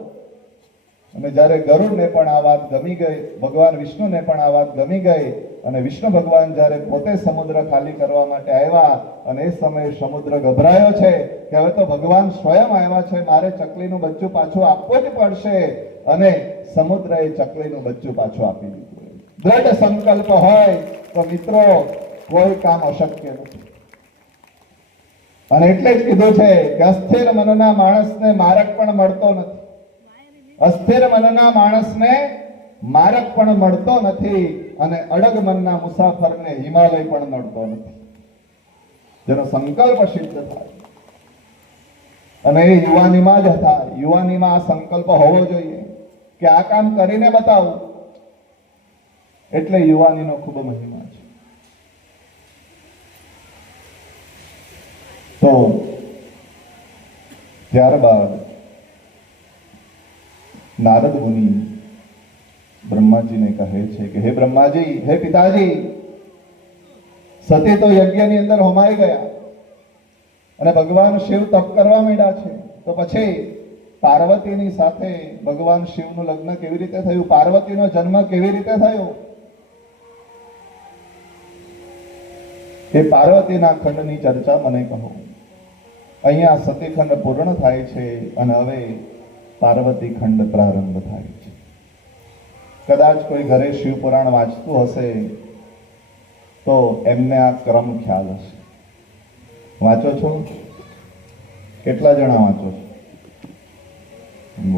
અને જ્યારે ગરુડને પણ આ વાત ગમી ગઈ, ભગવાન વિષ્ણુને પણ આ વાત ગમી ગઈ અને વિષ્ણુ ભગવાન જ્યારે પોતે સમુદ્ર ખાલી કરવા માટે આવ્યા અને એ સમયે સમુદ્ર ગભરાયો છે કે હવે તો ભગવાન સ્વયં આવ્યા છે, મારે ચકલીનું બચ્ચું પાછું આપવું જ પડશે. અને સમુદ્રએ ચકલીનું બચ્ચું પાછું આપી દીધું. દ્રઢ સંકલ્પ હોય તો મિત્રો કોઈ કામ અશક્ય નથી. અને એટલે જ કીધું છે કે અસ્થિર મનના માણસને માર્ગ પણ મળતો નથી. અસ્થિર મનના માણસને માર્ગ પણ મળતો નથી અને અડગ મનના મુસાફરને હિમાલય પણ મળતો નથી. જેનો સંકલ્પ સિદ્ધ થાય અને એ યુવાનીમાં જ થાય. યુવાનીમાં આ સંકલ્પ હોવો જોઈએ કે આ કામ કરીને બતાવું. એટલે યુવાનીનો ખૂબ મહિમા છે. તો ત્યારબાદ નારદ મુનિ બ્રહ્માજીને કહે છે કે હે બ્રહ્માજી, હે પિતાજી, સતી તો યજ્ઞની અંદર હોમાઈ ગયા અને ભગવાન શિવ તપ કરવા માંડ્યા છે. તો પછી પાર્વતીની સાથે ભગવાન શિવનું લગ્ન કેવી રીતે થયું? પાર્વતીનો જન્મ કેવી રીતે થયો? એ પાર્વતીના ખંડની ચર્ચા મને કહો. અહીંયા સતીખંડ પૂર્ણ થાય છે અને હવે પાર્વતી ખંડ પ્રારંભ થાય છે. કદાચ કોઈ ઘરે શિવ પુરાણ વાંચતું હશે તો એમને આ ક્રમ ખ્યાલ હશે. વાંચો છો? કેટલા જણા વાંચો છો?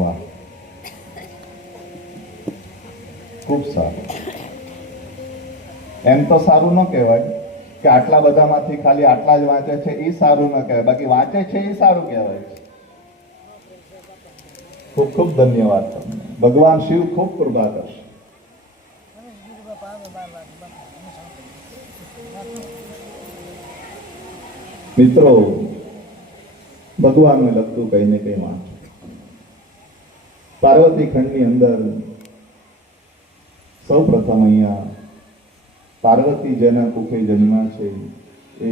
વાહ, ખૂબ સારું. એમ તો સારું ન કહેવાય કે આટલા બધામાંથી ખાલી આટલા જ વાંચે છે, એ સારું ન કહેવાય. બાકી વાંચે છે એ સારું કહેવાય છે. ખૂબ ખૂબ ધન્યવાદ તમને. ભગવાન શિવ ખૂબ કૃપા કરશે. મિત્રો, ભગવાનને લગતું કઈ ને કઈ વાંચો. પાર્વતી ખંડની અંદર સૌ પ્રથમ અહીંયા પાર્વતી જેના કુખે જન્મ્યા છે એ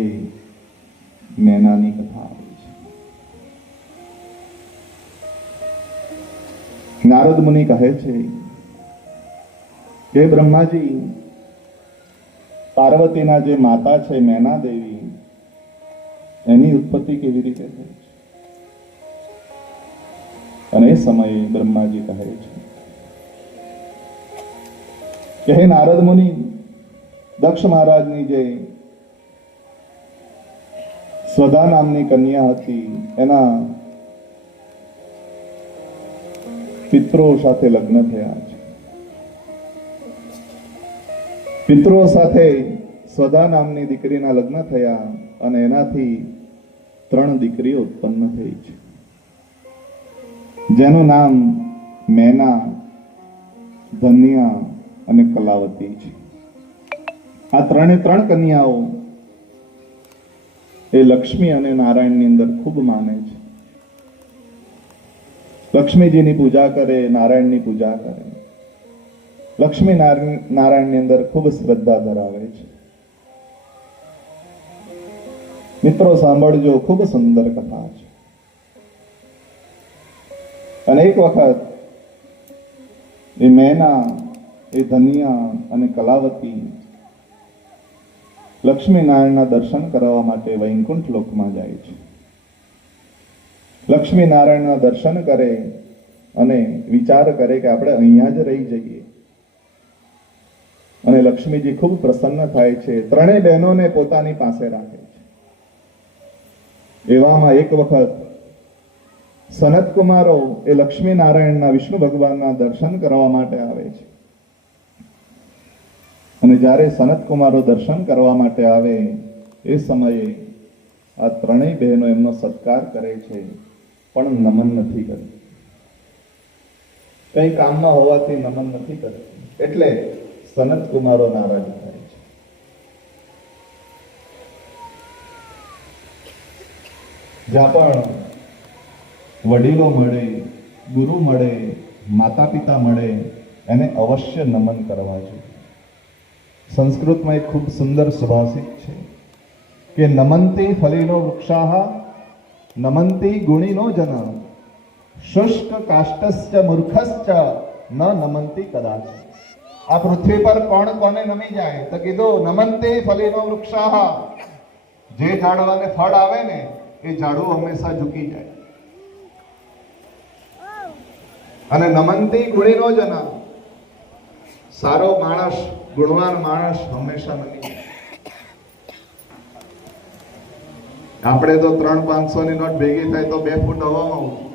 મેનાની કથા આવી છે. નારદ મુનિ કહે છે કે બ્રહ્માજી, પાર્વતીના જે માતા છે મેના દેવી, એની ઉત્પત્તિ કેવી રીતે થઈ છે? અને એ સમયે બ્રહ્માજી કહે છે કે હે નારદ મુનિ, દક્ષ મહારાજની જે સ્વધા નામની કન્યા હતી એના પિતરો સાથે લગ્ન થયા છે. પિતરો સાથે સ્વધા નામની દીકરીના લગ્ન થયા અને એનાથી 3 દીકરીઓ ઉત્પન્ન થઈ છે, જેનું નામ મેના, ધન્યા અને કલાવતી છે. આ 3 કન્યાઓ એ લક્ષ્મી અને નારાયણની અંદર ખૂબ માને છે. લક્ષ્મીજીની પૂજા કરે, નારાયણની પૂજા કરે. લક્ષ્મી નારાયણની અંદર ખૂબ શ્રદ્ધા ધરાવે છે. મિત્રો સાંભળજો, ખૂબ સુંદર કથા છે. અને એક વખત એ મેના, એ ધનિયા અને કલાવતી લક્ષ્મી નારાયણના દર્શન કરવા માટે વૈકુંઠ લોકમાં જાય છે. લક્ષ્મી નારાયણના દર્શન કરે અને વિચાર કરે કે આપણે અહીંયા જ રહી જઈએ. અને લક્ષ્મીજી ખૂબ પ્રસન્ન થાય છે. 3 બહેનોને પોતાની પાસે રાખે છે. એવામાં એક વખત સનત કુમારો એ લક્ષ્મી નારાયણના વિષ્ણુ ભગવાનના દર્શન કરવા માટે આવે છે. અને જ્યારે સનત કુમારો દર્શન કરવા માટે આવે એ સમયે આ ત્રણેય બહેનો એમનો સત્કાર કરે છે, પણ નમન નથી કરતી. કઈ કામમાં હોવાથી નમન નથી કરતી, એટલે સનત કુમારો નારાજ થાય છે. જ્યાં પણ વડીલો મળે, ગુરુ મળે, માતા પિતા મળે, એને અવશ્ય નમન કરવા જોઈએ. સંસ્કૃતમાં એક ખૂબ સુંદર સુભાષિત છે કે નમંતી ફલીનો વૃક્ષાઃ નમંતી ગુણીનો જન શુષ્ક કાષ્ટસ્ચ મૂર્ખસ્ચ ન નમંતી કદાચ. આ પૃથ્વી પર કોણ કોને નમી જાય? તો કીધું નમંતી ફલીનો વૃક્ષાઃ. જે ઝાડવાને ફળ આવે ને એ ઝાડવું હંમેશા ઝૂકી જાય. અને નમંતી ગુણીનો જન, સારો માણસ, ગુણવાન માણસ હંમેશા નમી જાય. આપણે તો 300-500 ની નોટ ભેગી થાય તો 2 ફૂટ હવામાં ઉઠે.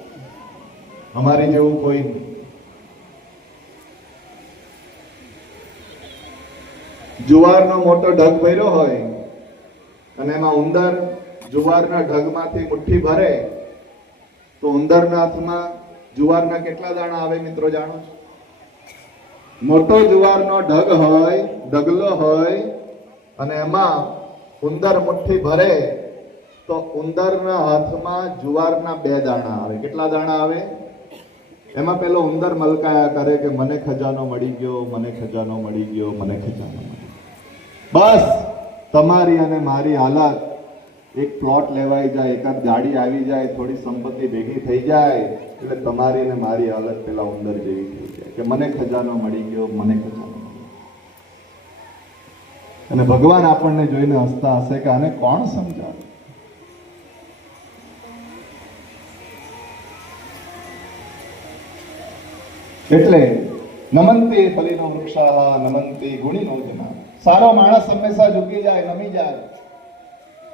અમારી જેવું કોઈ નહીં. જુવારનો મોટો ઢગ ભર્યો હોય અને એમાં ઉંદર જુવારના ઢગમાંથી મુઠ્ઠી ભરે તો ઉંદરના હાથમાં જુવારના કેટલા દાણા આવે મિત્રો જાણો છો? મોટો જુવારનો ઢગ હોય, ઢગલો હોય અને એમાં ઉંદર મુઠ્ઠી ભરે તો ઉંદરના હાથમાં જુવારના 2 દાણા આવે. કેટલા દાણા આવે? એમાં પેલો ઉંદર મલકાયા કરે કે મને ખજાનો મળી ગયો, મને ખજાનો મળી ગયો, મને ખજાનો મળી ગયો. બસ તમારી અને મારી હાલત, એક પ્લોટ લેવાઈ જાય, એકાદ ગાડી આવી જાય, થોડી સંપત્તિ ભેગી થઈ જાય એટલે તમારી અને મારી હાલત પેલા ઉંદર જેવી થઈ જાય કે મને ખજાનો મળી ગયો, મને ખજાનો મળી ગયો. અને ભગવાન આપણને જોઈને હસતા હશે કે આને કોણ સમજાવે? એટલે નમંતી ફલીનો વૃક્ષાઃ નમંતી ગુણીનો જન. સારો માણસ હંમેશા ઝૂકી જાય, નમી જાય,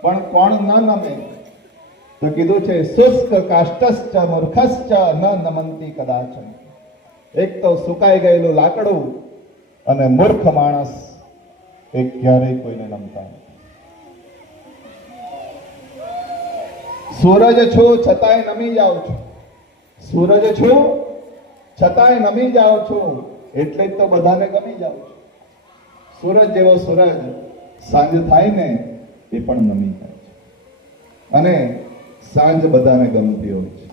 પણ કોણ ન નમે? તો કીધું છે શુષ્ક કાષ્ટસ્ચ મૂર્ખસ્ચ ન નમંતી કદાચ. એક તો સુકાઈ ગયેલું લાકડું અને મૂર્ખ માણસ એ ક્યારેય કોઈને નમતા નથી. સૂરજ છું છતાંય નમી જાઉં છું, સૂરજ છું છતાંય નમી જાઉં છું, એટલે જ તો બધાને ગમી જાઉં છું. સૂરજ જેવો સૂરજ સાંજ થાય ને એ પણ નમી જાય છે અને સાંજ બધાને ગમતી હોય છે.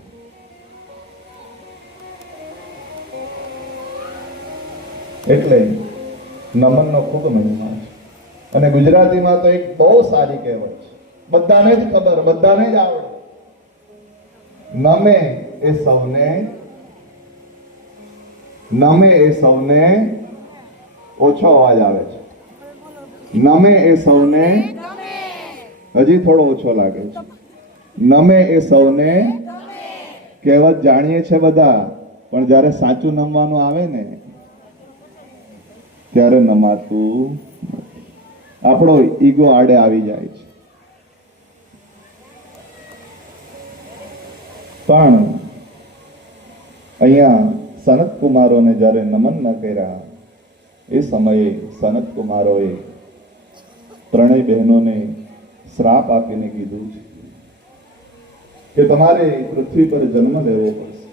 એટલે નમનનો ખૂબ મહિમા છે. અને ગુજરાતીમાં તો એક બહુ સારી કહેવત છે, બધાને જ ખબર, બધાને જ આવડે. નમે એ સૌને, નમે એ સૌને, ઓછો અવાજ આવે છે. નમે એ સૌને, હજી થોડો ઓછો લાગે છે. નમે એ સૌને, કહેવત જાણીએ છે બધા, પણ જ્યારે સાચું નમવાનું આવે ને ત્યારે નમાતું આપણો ઈગો આડે આવી જાય છે. પણ અહીંયા સનત કુમારોને જ્યારે નમન ન કર્યા એ સમયે સનત કુમારોએ ત્રણેય બહેનોને શ્રાપ આપીને કીધું છે કે તમારે પૃથ્વી પર જન્મ લેવો પડશે,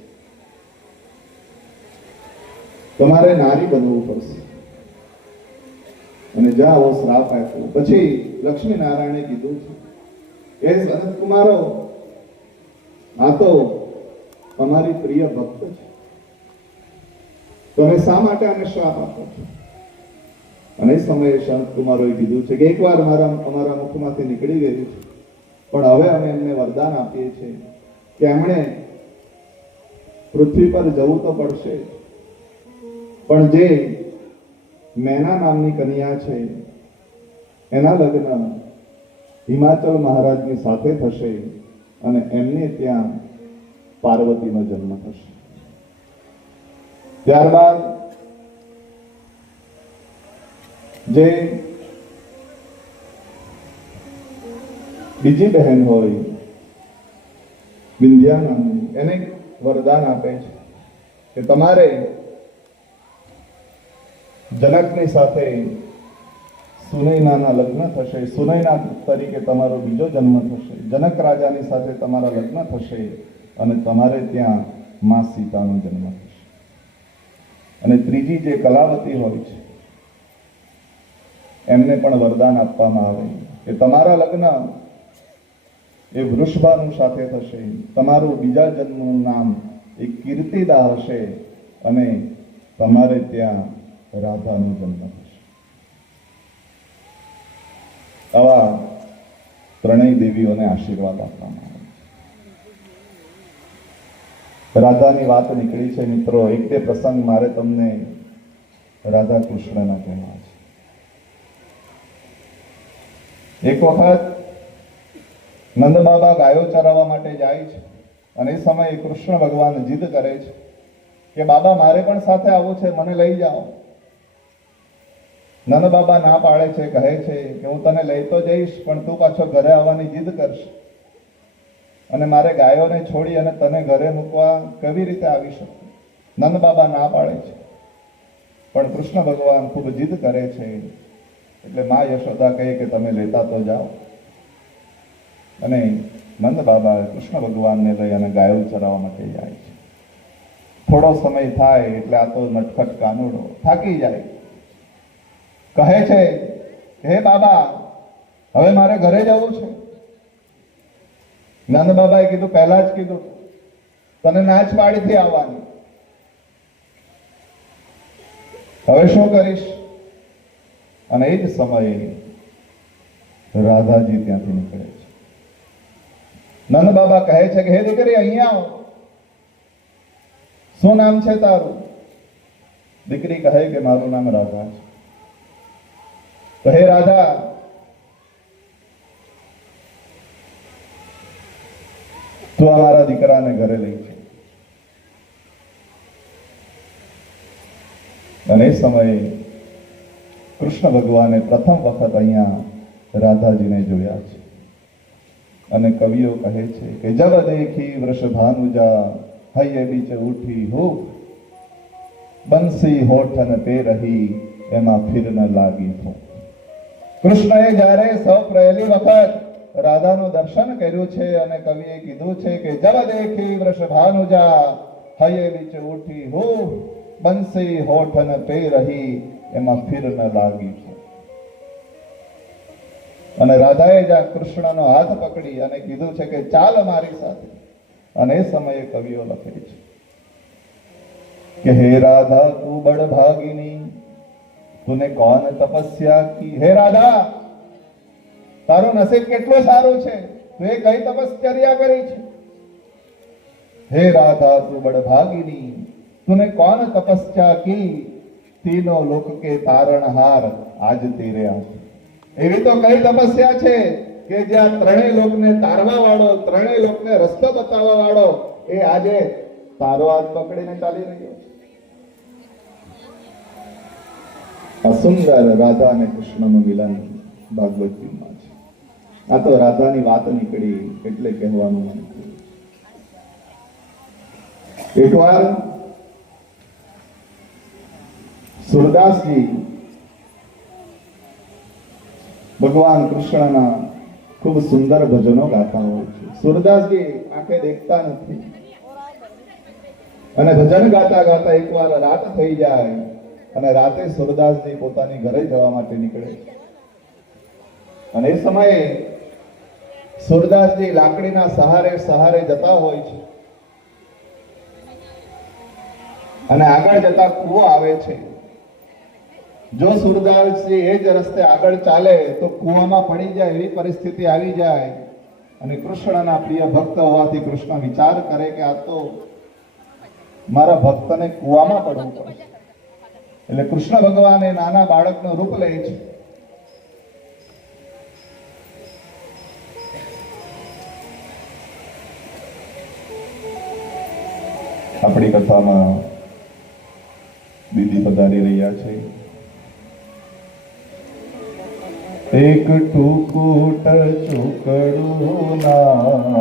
તમારે નારી બનવું પડશે. અને જ્યાં આવો શ્રાપ આપ્યો પછી લક્ષ્મી નારાયણે કીધું છે એ સનત કુમારો, આ તો અમારી પ્રિય ભક્ત છે, તમે શા માટે આને શ્રાપ આપો છો? અને એ સમયે સનત કુમારોએ કીધું છે કે એકવાર અમારા મુખમાંથી નીકળી ગયું છે, પણ હવે અમે એમને વરદાન આપીએ છીએ કે એમણે પૃથ્વી પર જવું તો પડશે, પણ જે મેના નામની કન્યા છે એના લગ્ન હિમાચલ મહારાજની સાથે થશે અને એમને ત્યાં પાર્વતીનો જન્મ થશે. ત્યારબાદ જે બીજી બહેન હોય વિંધ્યા નામની એને વરદાન આપે છે કે તમારે જનકની સાથે સુનૈનાના લગ્ન થશે. સુનૈના તરીકે તમારો બીજો જન્મ થશે. જનક રાજાની સાથે તમારા લગ્ન થશે અને તમારે ત્યાં માં સીતાનો જન્મ થશે. અને ત્રીજી જે કલાવતી હોય છે એમને પણ વરદાન આપવામાં આવે કે તમારા લગ્ન એ વૃષભાનુ સાથે થશે. તમારું બીજા જન્મનું નામ એ કીર્તિદા હશે અને તમારે ત્યાં રાધાનો જન્મ થશે. આવા ત્રણેય દેવીઓને આશીર્વાદ આપવામાં આવે છે. રાધાની વાત નીકળી છે મિત્રો. એક બે પ્રસંગ મારે તમને રાધા કૃષ્ણના કહેવા છે. એક વખત નંદ બાબા ગાયો ચરાવવા માટે જાય છે અને એ સમયે કૃષ્ણ ભગવાન જીદ કરે છે કે બાબા મારે પણ સાથે આવવું છે, મને લઈ જાઓ. નંદ બાબા ના પાડે છે, કહે છે કે હું તને લઈ તો જઈશ પણ તું પાછો ઘરે આવવાની જીદ કરશે અને મારે ગાયોને છોડી અને તને ઘરે મૂકવા કેવી રીતે આવી શકું. નંદ બાબા ના પાડે છે પણ કૃષ્ણ ભગવાન ખૂબ જીદ કરે છે એટલે મા યશોદા કહે કે તમે લેતા તો જાઓ. અને નંદ બાબા કૃષ્ણ ભગવાનને લઈ અને ગાયો ચરાવવા માટે જાય છે. થોડો સમય થાય એટલે આ તો નટખટ કાનુડો થાકી જાય. કહે છે હે બાબા હવે મારે ઘરે જવું છે. નંદ બાબાએ કીધું પહેલા જ કીધું તને ના જ પાડીથી આવવાની, હવે શું કરીશ? અને એ જ સમયે રાધાજી ત્યાંથી નીકળે છે. નંદ બાબા કહે છે કે હે દીકરી અહીંયા આવો, શું નામ છે તારું? દીકરી કહે કે મારું નામ રાધા છે. તો હે રાધા તું અમારા દીકરાને ઘરે લઈ છે. અને એ સમયે કૃષ્ણ ભગવાને પ્રથમ વખત અહીંયા રાધાજીને જોયા છે અને કવિઓ કહે છે કે જબ દેખી વૃષભાનુજા હૈયે બીચ ઉઠી હો બંસી હોઠન પે રહી એમાં ફિર ન લાગી હો. કૃષ્ણએ જ્યારે સૌ પહેલી વખત રાધાનું દર્શન કર્યું છે અને કવિએ કીધું છે કે જબ દેખી વૃષભાનુજા હૈયે બીચ ઉઠી હો બંસી હોઠન પે રહી એમાં ફિર ન લાગી. અને રાધાએ જ્યાં કૃષ્ણનો હાથ પકડી અને કીધું છે કે ચાલ મારી સાથે. અને એ સમયે કવિઓ લખે છે કે હે રાધા તું બડ ભાગિની તુને કોન તપસ્યા કી. હે રાધા તારું નસીબ કેટલું સારું છે, તું એ કઈ તપશ્ચર્યા કરી છે. હે રાધા તું બડ ભાગિની તુને કોન તપસ્યા કી तीनो लोक के तारणहार आज तेरे हाथ. એવી તો કઈ તપસ્યા છે કે જ્યાં ત્રણેય લોકને તારવા વાળો, ત્રણેય લોકને રસ્તો બતાવવા વાળો એ આજે તારો હાથ પકડીને ચાલી રહ્યો છે. આ સુંદર રાધા અને કૃષ્ણનું મિલન ભાગવત ગીતમાં છે. આ તો રાધાની વાત નીકળી એટલે કહેવાનું મન થયું. એકવાર સુરદાસજી ભગવાન કૃષ્ણના ખૂબ સુંદર ભજનો ગાતા હોય છે. સુરદાસજી આંખે દેખતા નથી અને ભજન ગાતા ગાતા એકવાર રાત થઈ જાય અને રાતે સુરદાસજી પોતાની ઘરે જવા માટે નીકળે છે. અને એ સમયે સુરદાસજી લાકડીના સહારે સહારે જતા હોય છે અને આગળ જતા કૂવો આવે છે. જો સુરદાસજી એ જ રસ્તે આગળ ચાલે તો કૂવામાં પડી જાય એવી પરિસ્થિતિ આવી જાય. અને કૃષ્ણના પ્રિય ભક્ત હોવાથી કૃષ્ણ વિચાર કરે કે આ તો મારા ભક્તને કૂવામાં પડવું પડશે. એટલે કૃષ્ણ ભગવાને નાના બાળકનું રૂપ લે છે. આપણી કથામાં દીદી પધારી રહ્યા છે. એક ટુકુટ ચુકડું નામ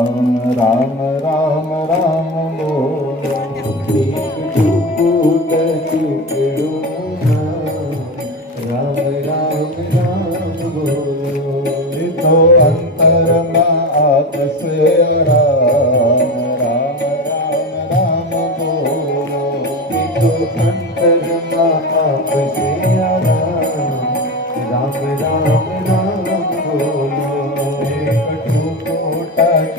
રામ રામ રામ બોલો ટુકુટ ચૂકડું નામ રામ રામ રામ બોલો એ તો અંતરમાં આપસે રામ રામ રામ રામ બોલો તો અંતરમાં આપસે રામ રામ રામ રામ